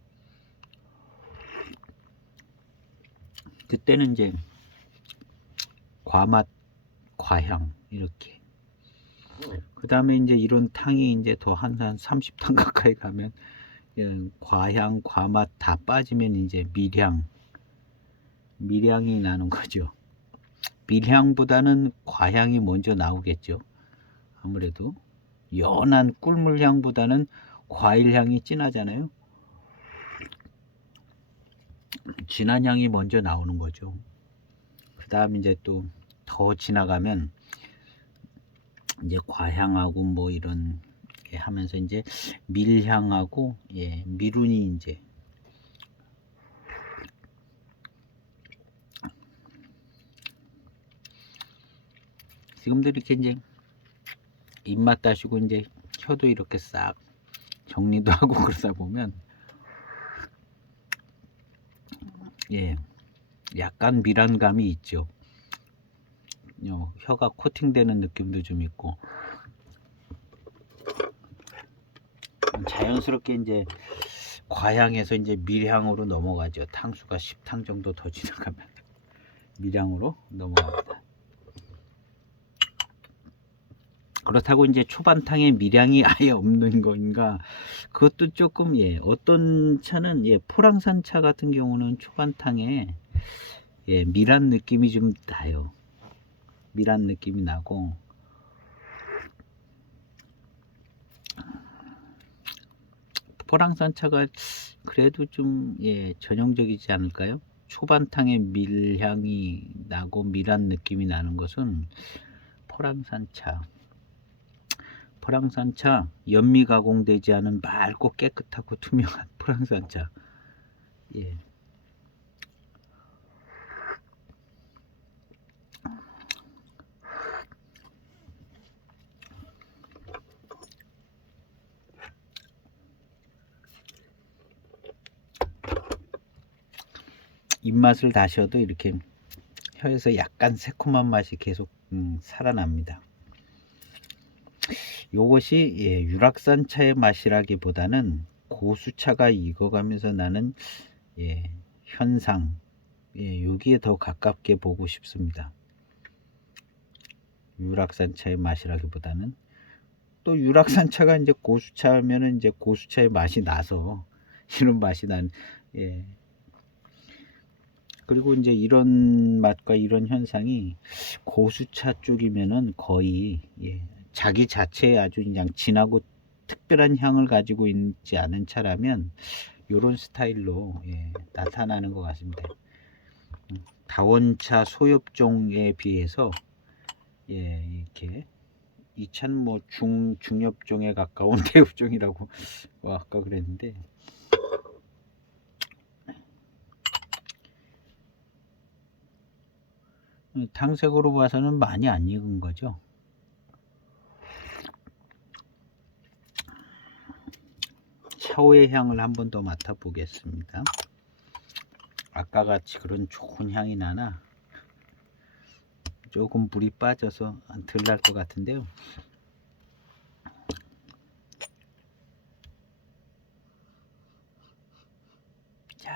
그때는 이제 과맛, 과향 이렇게. 그 다음에 이제 이런 탕이 이제 더 한 30탕 가까이 가면 예, 과향, 과맛 다 빠지면 이제 밀향이 나는 거죠. 밀향보다는 과향이 먼저 나오겠죠. 아무래도 연한 꿀물향보다는 과일향이 진하잖아요. 진한 향이 먼저 나오는 거죠. 그 다음 이제 또 더 지나가면 이제 과향하고 뭐 이런 예, 하면서 이제 밀향하고 예, 미룬이 이제 지금도 이렇게 이제 입맛 다시고 이제 혀도 이렇게 싹 정리도 하고 그러다 보면 예, 약간 밀환감이 있죠. 혀가 코팅되는 느낌도 좀 있고 자연스럽게 이제 과향에서 이제 밀향으로 넘어가죠. 탕수가 10탕 정도 더 지나가면 밀향으로 넘어갑니다. 그렇다고 이제 초반탕에 밀향이 아예 없는 건가? 그것도 조금 예, 어떤 차는 예, 포랑산 차 같은 경우는 초반탕에 예, 밀한 느낌이 좀 나요. 밀한 느낌이 나고 포랑산 차가 그래도 좀 예, 전형적이지 않을까요? 초반탕에 밀향이 나고 밀한 느낌이 나는 것은 포랑산차. 포랑산차 연미 가공되지 않은 맑고 깨끗하고 투명한 포랑산차. 예. 입맛을 다셔도 이렇게 혀에서 약간 새콤한 맛이 계속 살아납니다. 요것이 예, 유락산차의 맛이라기보다는 고수차가 익어가면서 나는 예, 현상 예, 여기에 더 가깝게 보고 싶습니다. 유락산차의 맛이라기보다는 또 유락산차가 이제 고수차면은 이제 고수차의 맛이 나서 이런 맛이 난 예. 그리고 이제 이런 맛과 이런 현상이 고수차 쪽이면은 거의 예, 자기 자체에 아주 그냥 진하고 특별한 향을 가지고 있지 않은 차라면 이런 스타일로 예, 나타나는 것 같습니다. 다원차 소엽종에 비해서 예, 이렇게 이 차는 뭐 중엽종에 가까운 대엽종이라고 아까 그랬는데 탕색으로 봐서는 많이 안 익은 거죠. 샤오의 향을 한 번 더 맡아 보겠습니다. 아까 같이 그런 좋은 향이 나나 조금 물이 빠져서 덜 날 것 같은데요. 자,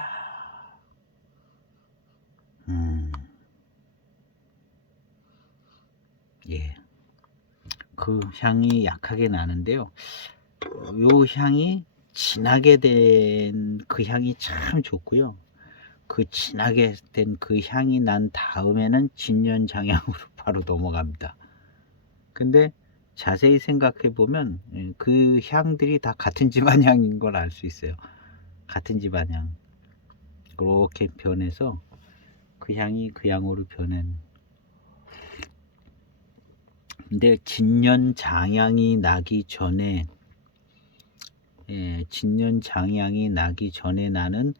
예, 그 향이 약하게 나는데요. 요 향이 진하게 된 그 향이 참 좋고요. 그 진하게 된 그 향이 난 다음에는 진년장향으로 바로 넘어갑니다. 근데 자세히 생각해 보면 그 향들이 다 같은 집안 향인 걸 알 수 있어요. 같은 집안 향. 그렇게 변해서 그 향이 그 향으로 변한. 근데 진년장향이 나기 전에 예, 진년장향이 나기 전에 나는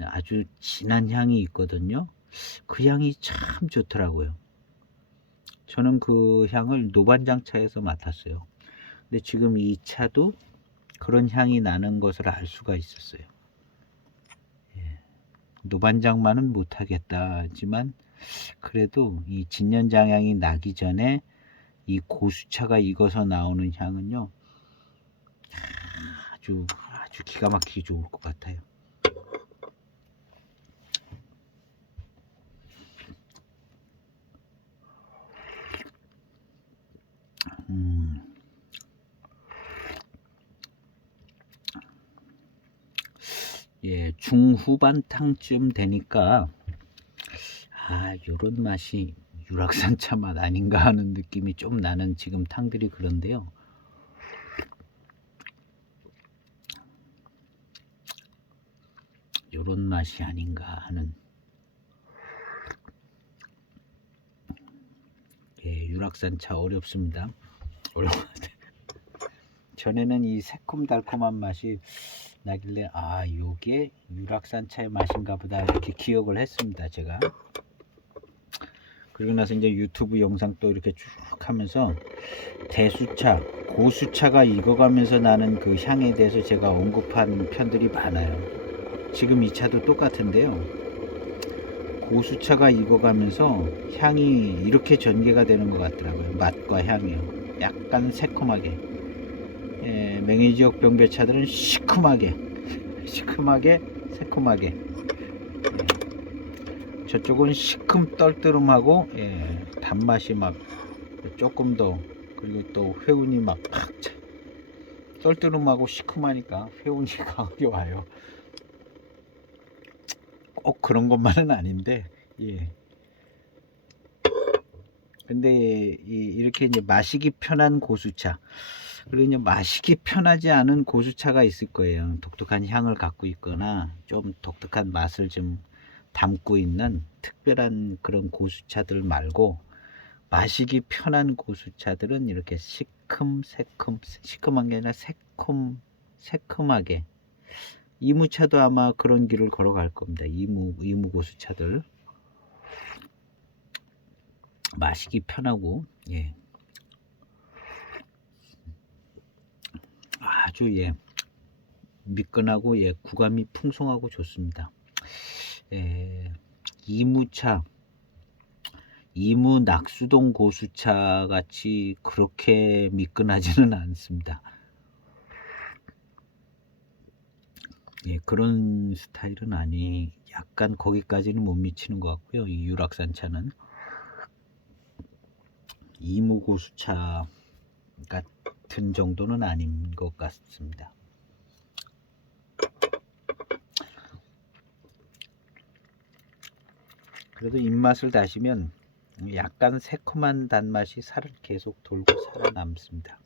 아주 진한 향이 있거든요. 그 향이 참 좋더라고요. 저는 그 향을 노반장차에서 맡았어요. 근데 지금 이 차도 그런 향이 나는 것을 알 수가 있었어요. 예. 노반장만은 못하겠다 하지만 그래도 이 진년장향이 나기 전에 이 고수차가 익어서 나오는 향은요 아주 기가 막히게 좋을 것 같아요. 예, 중후반탕쯤 되니까 요런 맛이 유락산차 맛 아닌가 하는 느낌이 좀 나는 지금 탕들이 그런데요. 요런 맛이 아닌가 하는 예, 유락산차 어렵습니다. 어려워. 전에는 이 새콤달콤한 맛이 나길래 아 요게 유락산차의 맛인가 보다 이렇게 기억을 했습니다 제가. 그리고 나서 이제 유튜브 영상 또 이렇게 쭉 하면서 대수차, 고수차가 익어가면서 나는 그 향에 대해서 제가 언급한 편들이 많아요. 지금 이 차도 똑같은데요. 고수차가 익어가면서 향이 이렇게 전개가 되는 것 같더라고요. 맛과 향이요. 약간 새콤하게. 예, 맹해지역 병배차들은 시큼하게, 시큼하게, 새콤하게. 예, 저쪽은 시큼 떨뜨름하고 예, 단맛이 막 조금 더 그리고 또 회운이 막 팍 떨뜨름하고 시큼하니까 회운이 강하게 와요. 꼭 그런 것만은 아닌데 예. 근데 이렇게 이제 마시기 편한 고수차 그리고 이제 마시기 편하지 않은 고수차가 있을 거예요. 독특한 향을 갖고 있거나 좀 독특한 맛을 좀 담고 있는 특별한 그런 고수차들 말고 마시기 편한 고수차들은 이렇게 시큼한 게 아니라 새콤하게 이무차도 아마 그런 길을 걸어갈 겁니다. 이무 고수차들 마시기 편하고 예. 아주 예 미끈하고 예 구감이 풍성하고 좋습니다. 예, 이무차 이무 낙수동 고수차 같이 그렇게 미끈하지는 않습니다. 예, 그런 스타일은 아니 약간 거기까지는 못 미치는 것 같고요. 이 유락산 차는 이무 고수차 같은 정도는 아닌 것 같습니다. 그래도 입맛을 다시면 약간 새콤한 단맛이 살을 계속 돌고 살아남습니다.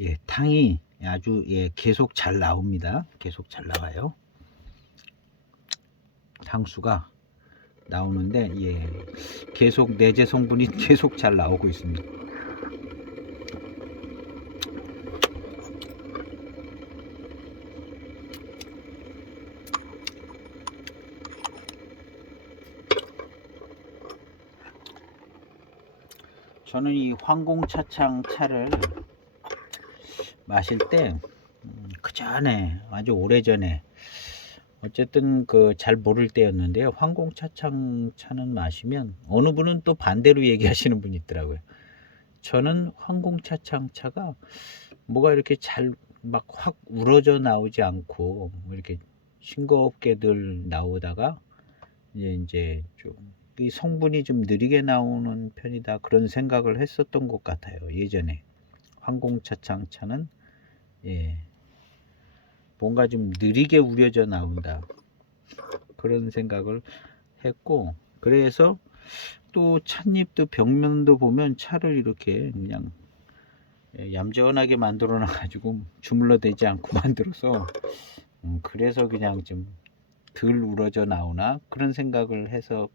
예, 탕이 아주 예, 계속 잘 나옵니다. 계속 잘 나와요. 탕수가 나오는데 예, 계속 내재 성분이 계속 잘 나오고 있습니다. 저는 이 황공차창 차를 마실 때 그 전에 아주 오래 전에 어쨌든 그 잘 모를 때였는데요. 황공차창 차는 마시면 어느 분은 또 반대로 얘기하시는 분이 있더라고요. 저는 황공차창 차가 뭐가 이렇게 잘 막 확 우러져 나오지 않고 뭐 이렇게 싱겁게 늘 나오다가 이제 좀 이 성분이 좀 느리게 나오는 편이다 그런 생각을 했었던 것 같아요. 예전에 황공차창 차는 예, 뭔가 좀 느리게 우려져 나온다 그런 생각을 했고 그래서 또 찻잎도 벽면도 보면 차를 이렇게 그냥 얌전하게 만들어 놔 가지고 주물러 대지 않고 만들어서 그래서 그냥 좀 덜 우러져 나오나 그런 생각을 해서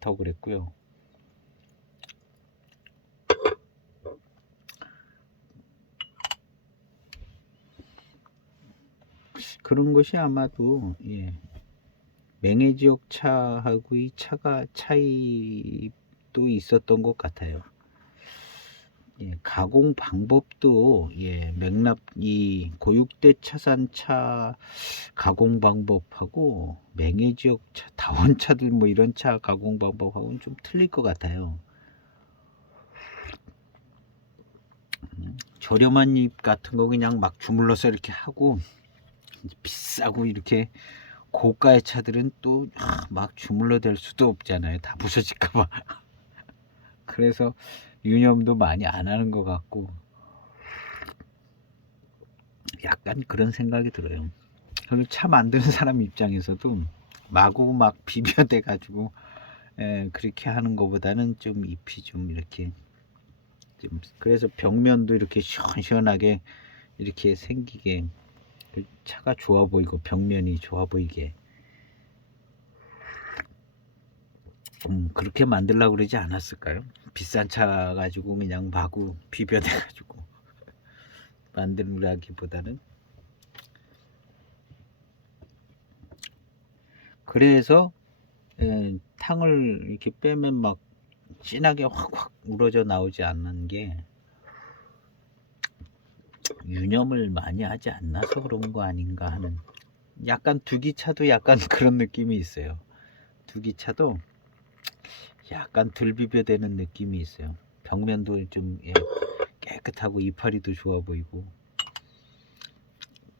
더 그랬고요. 그런 것이 아마도 예, 맹해지역 차하고 이 차가 차이도 있었던 것 같아요. 예, 가공 방법도 예, 맥락 이 고육대 차산차 가공 방법하고 맹해지역 차, 다원차들 뭐 이런 차 가공 방법하고는 좀 틀릴 것 같아요. 저렴한 잎 같은 거 그냥 막 주물러서 이렇게 하고 비싸고 이렇게 고가의 차들은 또 막 주물러 댈 수도 없잖아요. 다 부서질까봐. 그래서 유념도 많이 안 하는 것 같고 약간 그런 생각이 들어요. 그리고 차 만드는 사람 입장에서도 마구 막 비벼대 가지고 그렇게 하는 것보다는 좀 잎이 좀 이렇게 좀, 그래서 벽면도 이렇게 시원시원하게 이렇게 생기게, 그 차가 좋아 보이고 벽면이 좋아 보이게 그렇게 만들려고 그러지 않았을까요? 비싼 차 가지고 그냥 마구 비벼대 가지고 만들라기보다는. 그래서 탕을 이렇게 빼면 막 진하게 확확 우러져 나오지 않는 게 유념을 많이 하지 않나서 그런 거 아닌가 하는, 약간 두기차도 약간 그런 느낌이 있어요. 두기차도 약간 덜 비벼대는 느낌이 있어요. 벽면도 좀 깨끗하고 이파리도 좋아 보이고,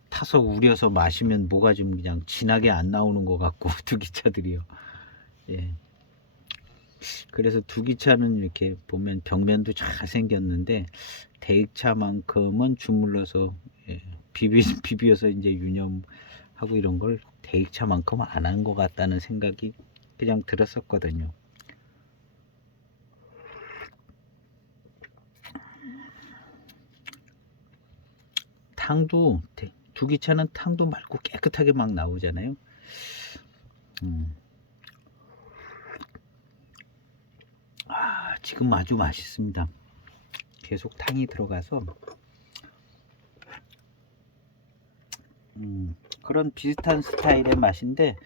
타서 우려서 마시면 뭐가 좀 그냥 진하게 안 나오는 것 같고 두기차들이요. 예. 그래서 두기차는 이렇게 보면 벽면도 잘 생겼는데 대익차만큼은 주물러서 비벼서 이제 유념하고 이런 걸 대익차만큼 안 한 것 같다는 생각이 그냥 들었었거든요. 탕도 두기차는 탕도 맑고 깨끗하게 막 나오잖아요. 지금 아주 맛있습니다. 계속 탕이 들어가서 그런 비슷한 스타일의 맛인데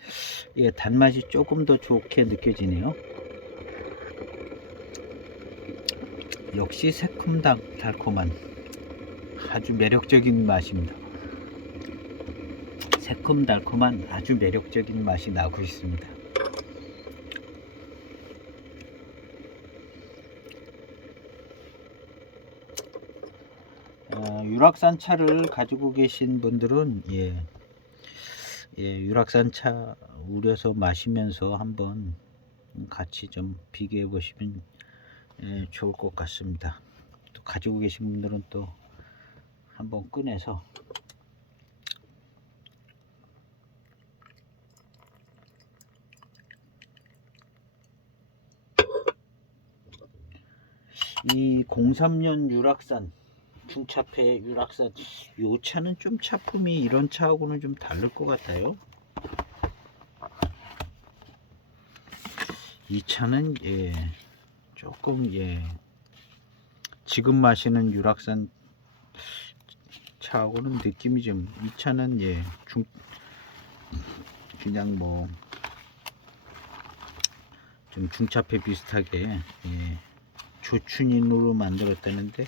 단맛이 조금 더 좋게 느껴지네요. 역시 새콤달콤한 아주 매력적인 맛입니다. 새콤달콤한 아주 매력적인 맛이 나고 있습니다. 유락산 차를 가지고 계신 분들은 유락산 차 우려서 마시면서 한번 같이 좀 비교해 보시면 좋을 것 같습니다. 또 가지고 계신 분들은 또 한번 꺼내서 이 03년 유락산 중차폐 유락산, 요 차는 좀 차품이 이런 차하고는 좀 다를 것 같아요. 이 차는 조금 지금 마시는 유락산 차하고는 느낌이 좀, 이 차는 그냥 뭐 좀 중차폐 비슷하게 조춘인으로 만들었다는데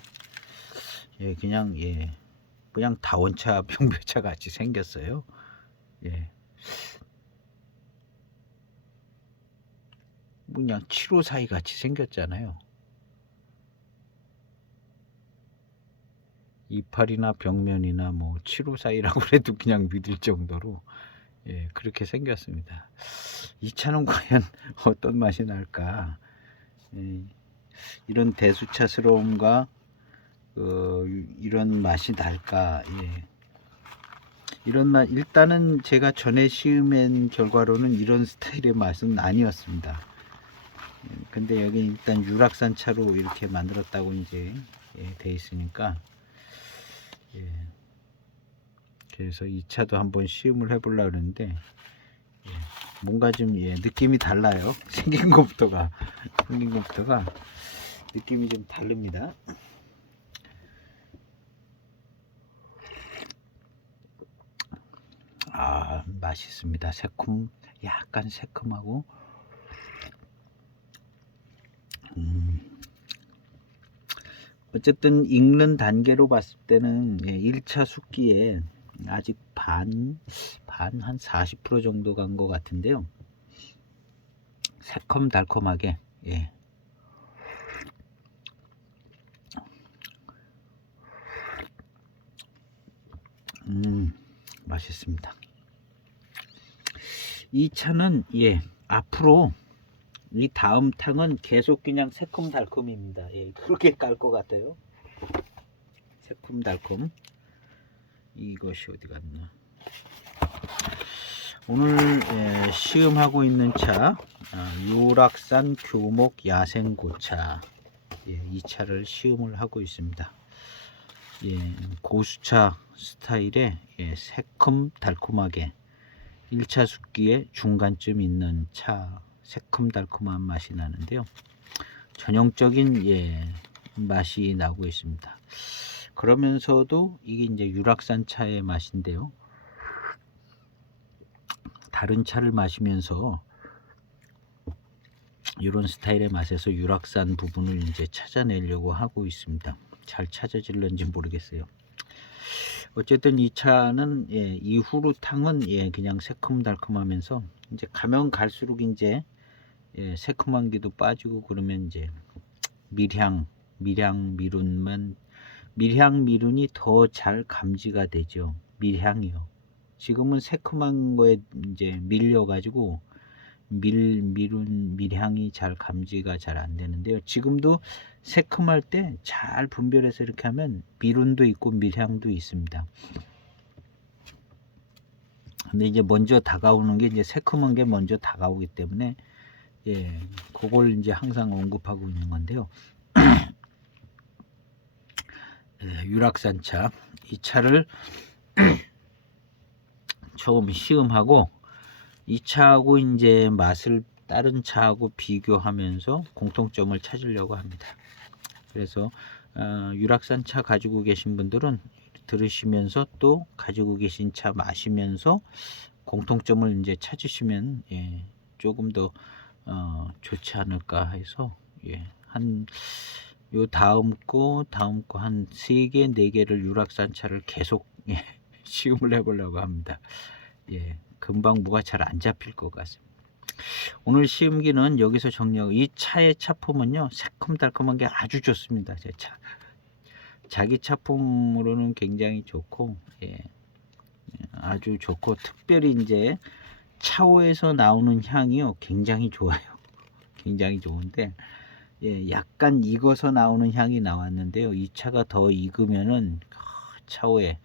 그냥 다원차 병배차 같이 생겼어요. 그냥 754 같이 생겼잖아요. 이파리나 벽면이나 뭐 754라고 해도 그냥 믿을 정도로 그렇게 생겼습니다. 이 차는 과연 어떤 맛이 날까? 이런 대수차스러움과 이런 맛이 날까? 이런 맛, 일단은 제가 전에 시음한 결과로는 이런 스타일의 맛은 아니었습니다. 근데 여기 일단 유락산 차로 이렇게 만들었다고 이제 돼 있으니까 그래서 이 차도 한번 시음을 해보려고 하는데 뭔가 좀 느낌이 달라요. 생긴 것부터가 느낌이 좀 다릅니다. 맛있습니다. 약간 새콤하고 어쨌든 익는 단계로 봤을 때는 1차 숙기에 아직 반 한 40% 정도 간 것 같은데요. 새콤달콤하게 맛있습니다. 이 차는 앞으로 이 다음 탕은 계속 그냥 새콤달콤입니다. 그렇게 깔 것 같아요. 새콤달콤. 이것이 어디 갔나? 오늘 시음하고 있는 차 유락산 교목 야생고차, 이 차를 시음을 하고 있습니다. 고수차 스타일의 새콤달콤하게 1차 숫기의 중간쯤 있는 차, 새콤달콤한 맛이 나는데요. 전형적인 맛이 나고 있습니다. 그러면서도 이게 이제 유락산 차의 맛인데요. 다른 차를 마시면서 이런 스타일의 맛에서 유락산 부분을 이제 찾아내려고 하고 있습니다. 잘 찾아질런지 모르겠어요. 어쨌든 이 차는 이후로 탕은 그냥 새콤달콤하면서 이제 가면 갈수록 이제 새콤한 게도 빠지고 그러면 이제 밀향 미룬이 더 잘 감지가 되죠. 밀향이요. 지금은 새콤한 거에 이제 밀려 가지고 밀향이 잘 감지가 잘 안 되는데요. 지금도 새콤할 때 잘 분별해서 이렇게 하면 미룬도 있고 밀향도 있습니다. 근데 이제 먼저 다가오는 게 이제 새콤한 게 먼저 다가오기 때문에 그걸 이제 항상 언급하고 있는 건데요. 유락산 차, 이 차를 처음 시음하고 이 차하고 이제 맛을 다른 차하고 비교하면서 공통점을 찾으려고 합니다. 그래서 유락산 차 가지고 계신 분들은 들으시면서 또 가지고 계신 차 마시면서 공통점을 이제 찾으시면 조금 더 좋지 않을까 해서 한 요 다음 거 한 3개 4개를 유락산 차를 계속 시음을 해보려고 합니다. 금방 뭐가 잘 안 잡힐 것 같습니다. 오늘 시음기는 여기서 정리하고, 이 차의 차품은요 새콤달콤한 게 아주 좋습니다. 제 차, 자기 차품으로는 굉장히 좋고 아주 좋고, 특별히 이제 차오에서 나오는 향이요 굉장히 좋아요. 굉장히 좋은데 약간 익어서 나오는 향이 나왔는데요. 이 차가 더 익으면은 차오에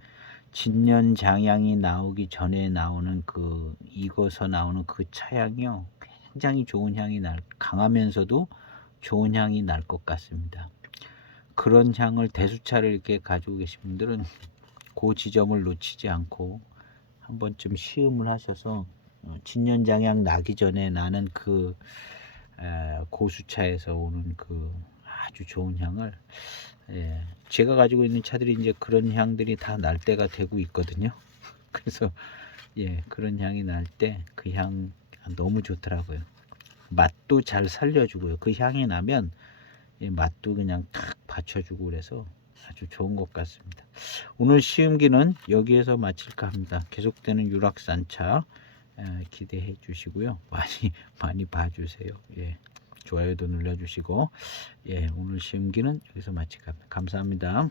진년장향이 나오기 전에 나오는 그 익어서 나오는 그 차향이요 굉장히 좋은 향이 강하면서도 좋은 향이 날 것 같습니다. 그런 향을, 대수차를 이렇게 가지고 계신 분들은 그 지점을 놓치지 않고 한 번쯤 시음을 하셔서 진년장향 나기 전에 나는 그 고수차에서 오는 그 아주 좋은 향을, 제가 가지고 있는 차들이 이제 그런 향들이 다 날 때가 되고 있거든요. 그래서 그런 향이 날 때 그 향 너무 좋더라고요. 맛도 잘 살려주고요. 그 향이 나면 맛도 그냥 탁 받쳐주고 그래서 아주 좋은 것 같습니다. 오늘 시음기는 여기에서 마칠까 합니다. 계속되는 유락산차 기대해 주시고요. 많이 봐주세요. 좋아요도 눌러주시고 오늘 시음기는 여기서 마칠까 합니다. 감사합니다.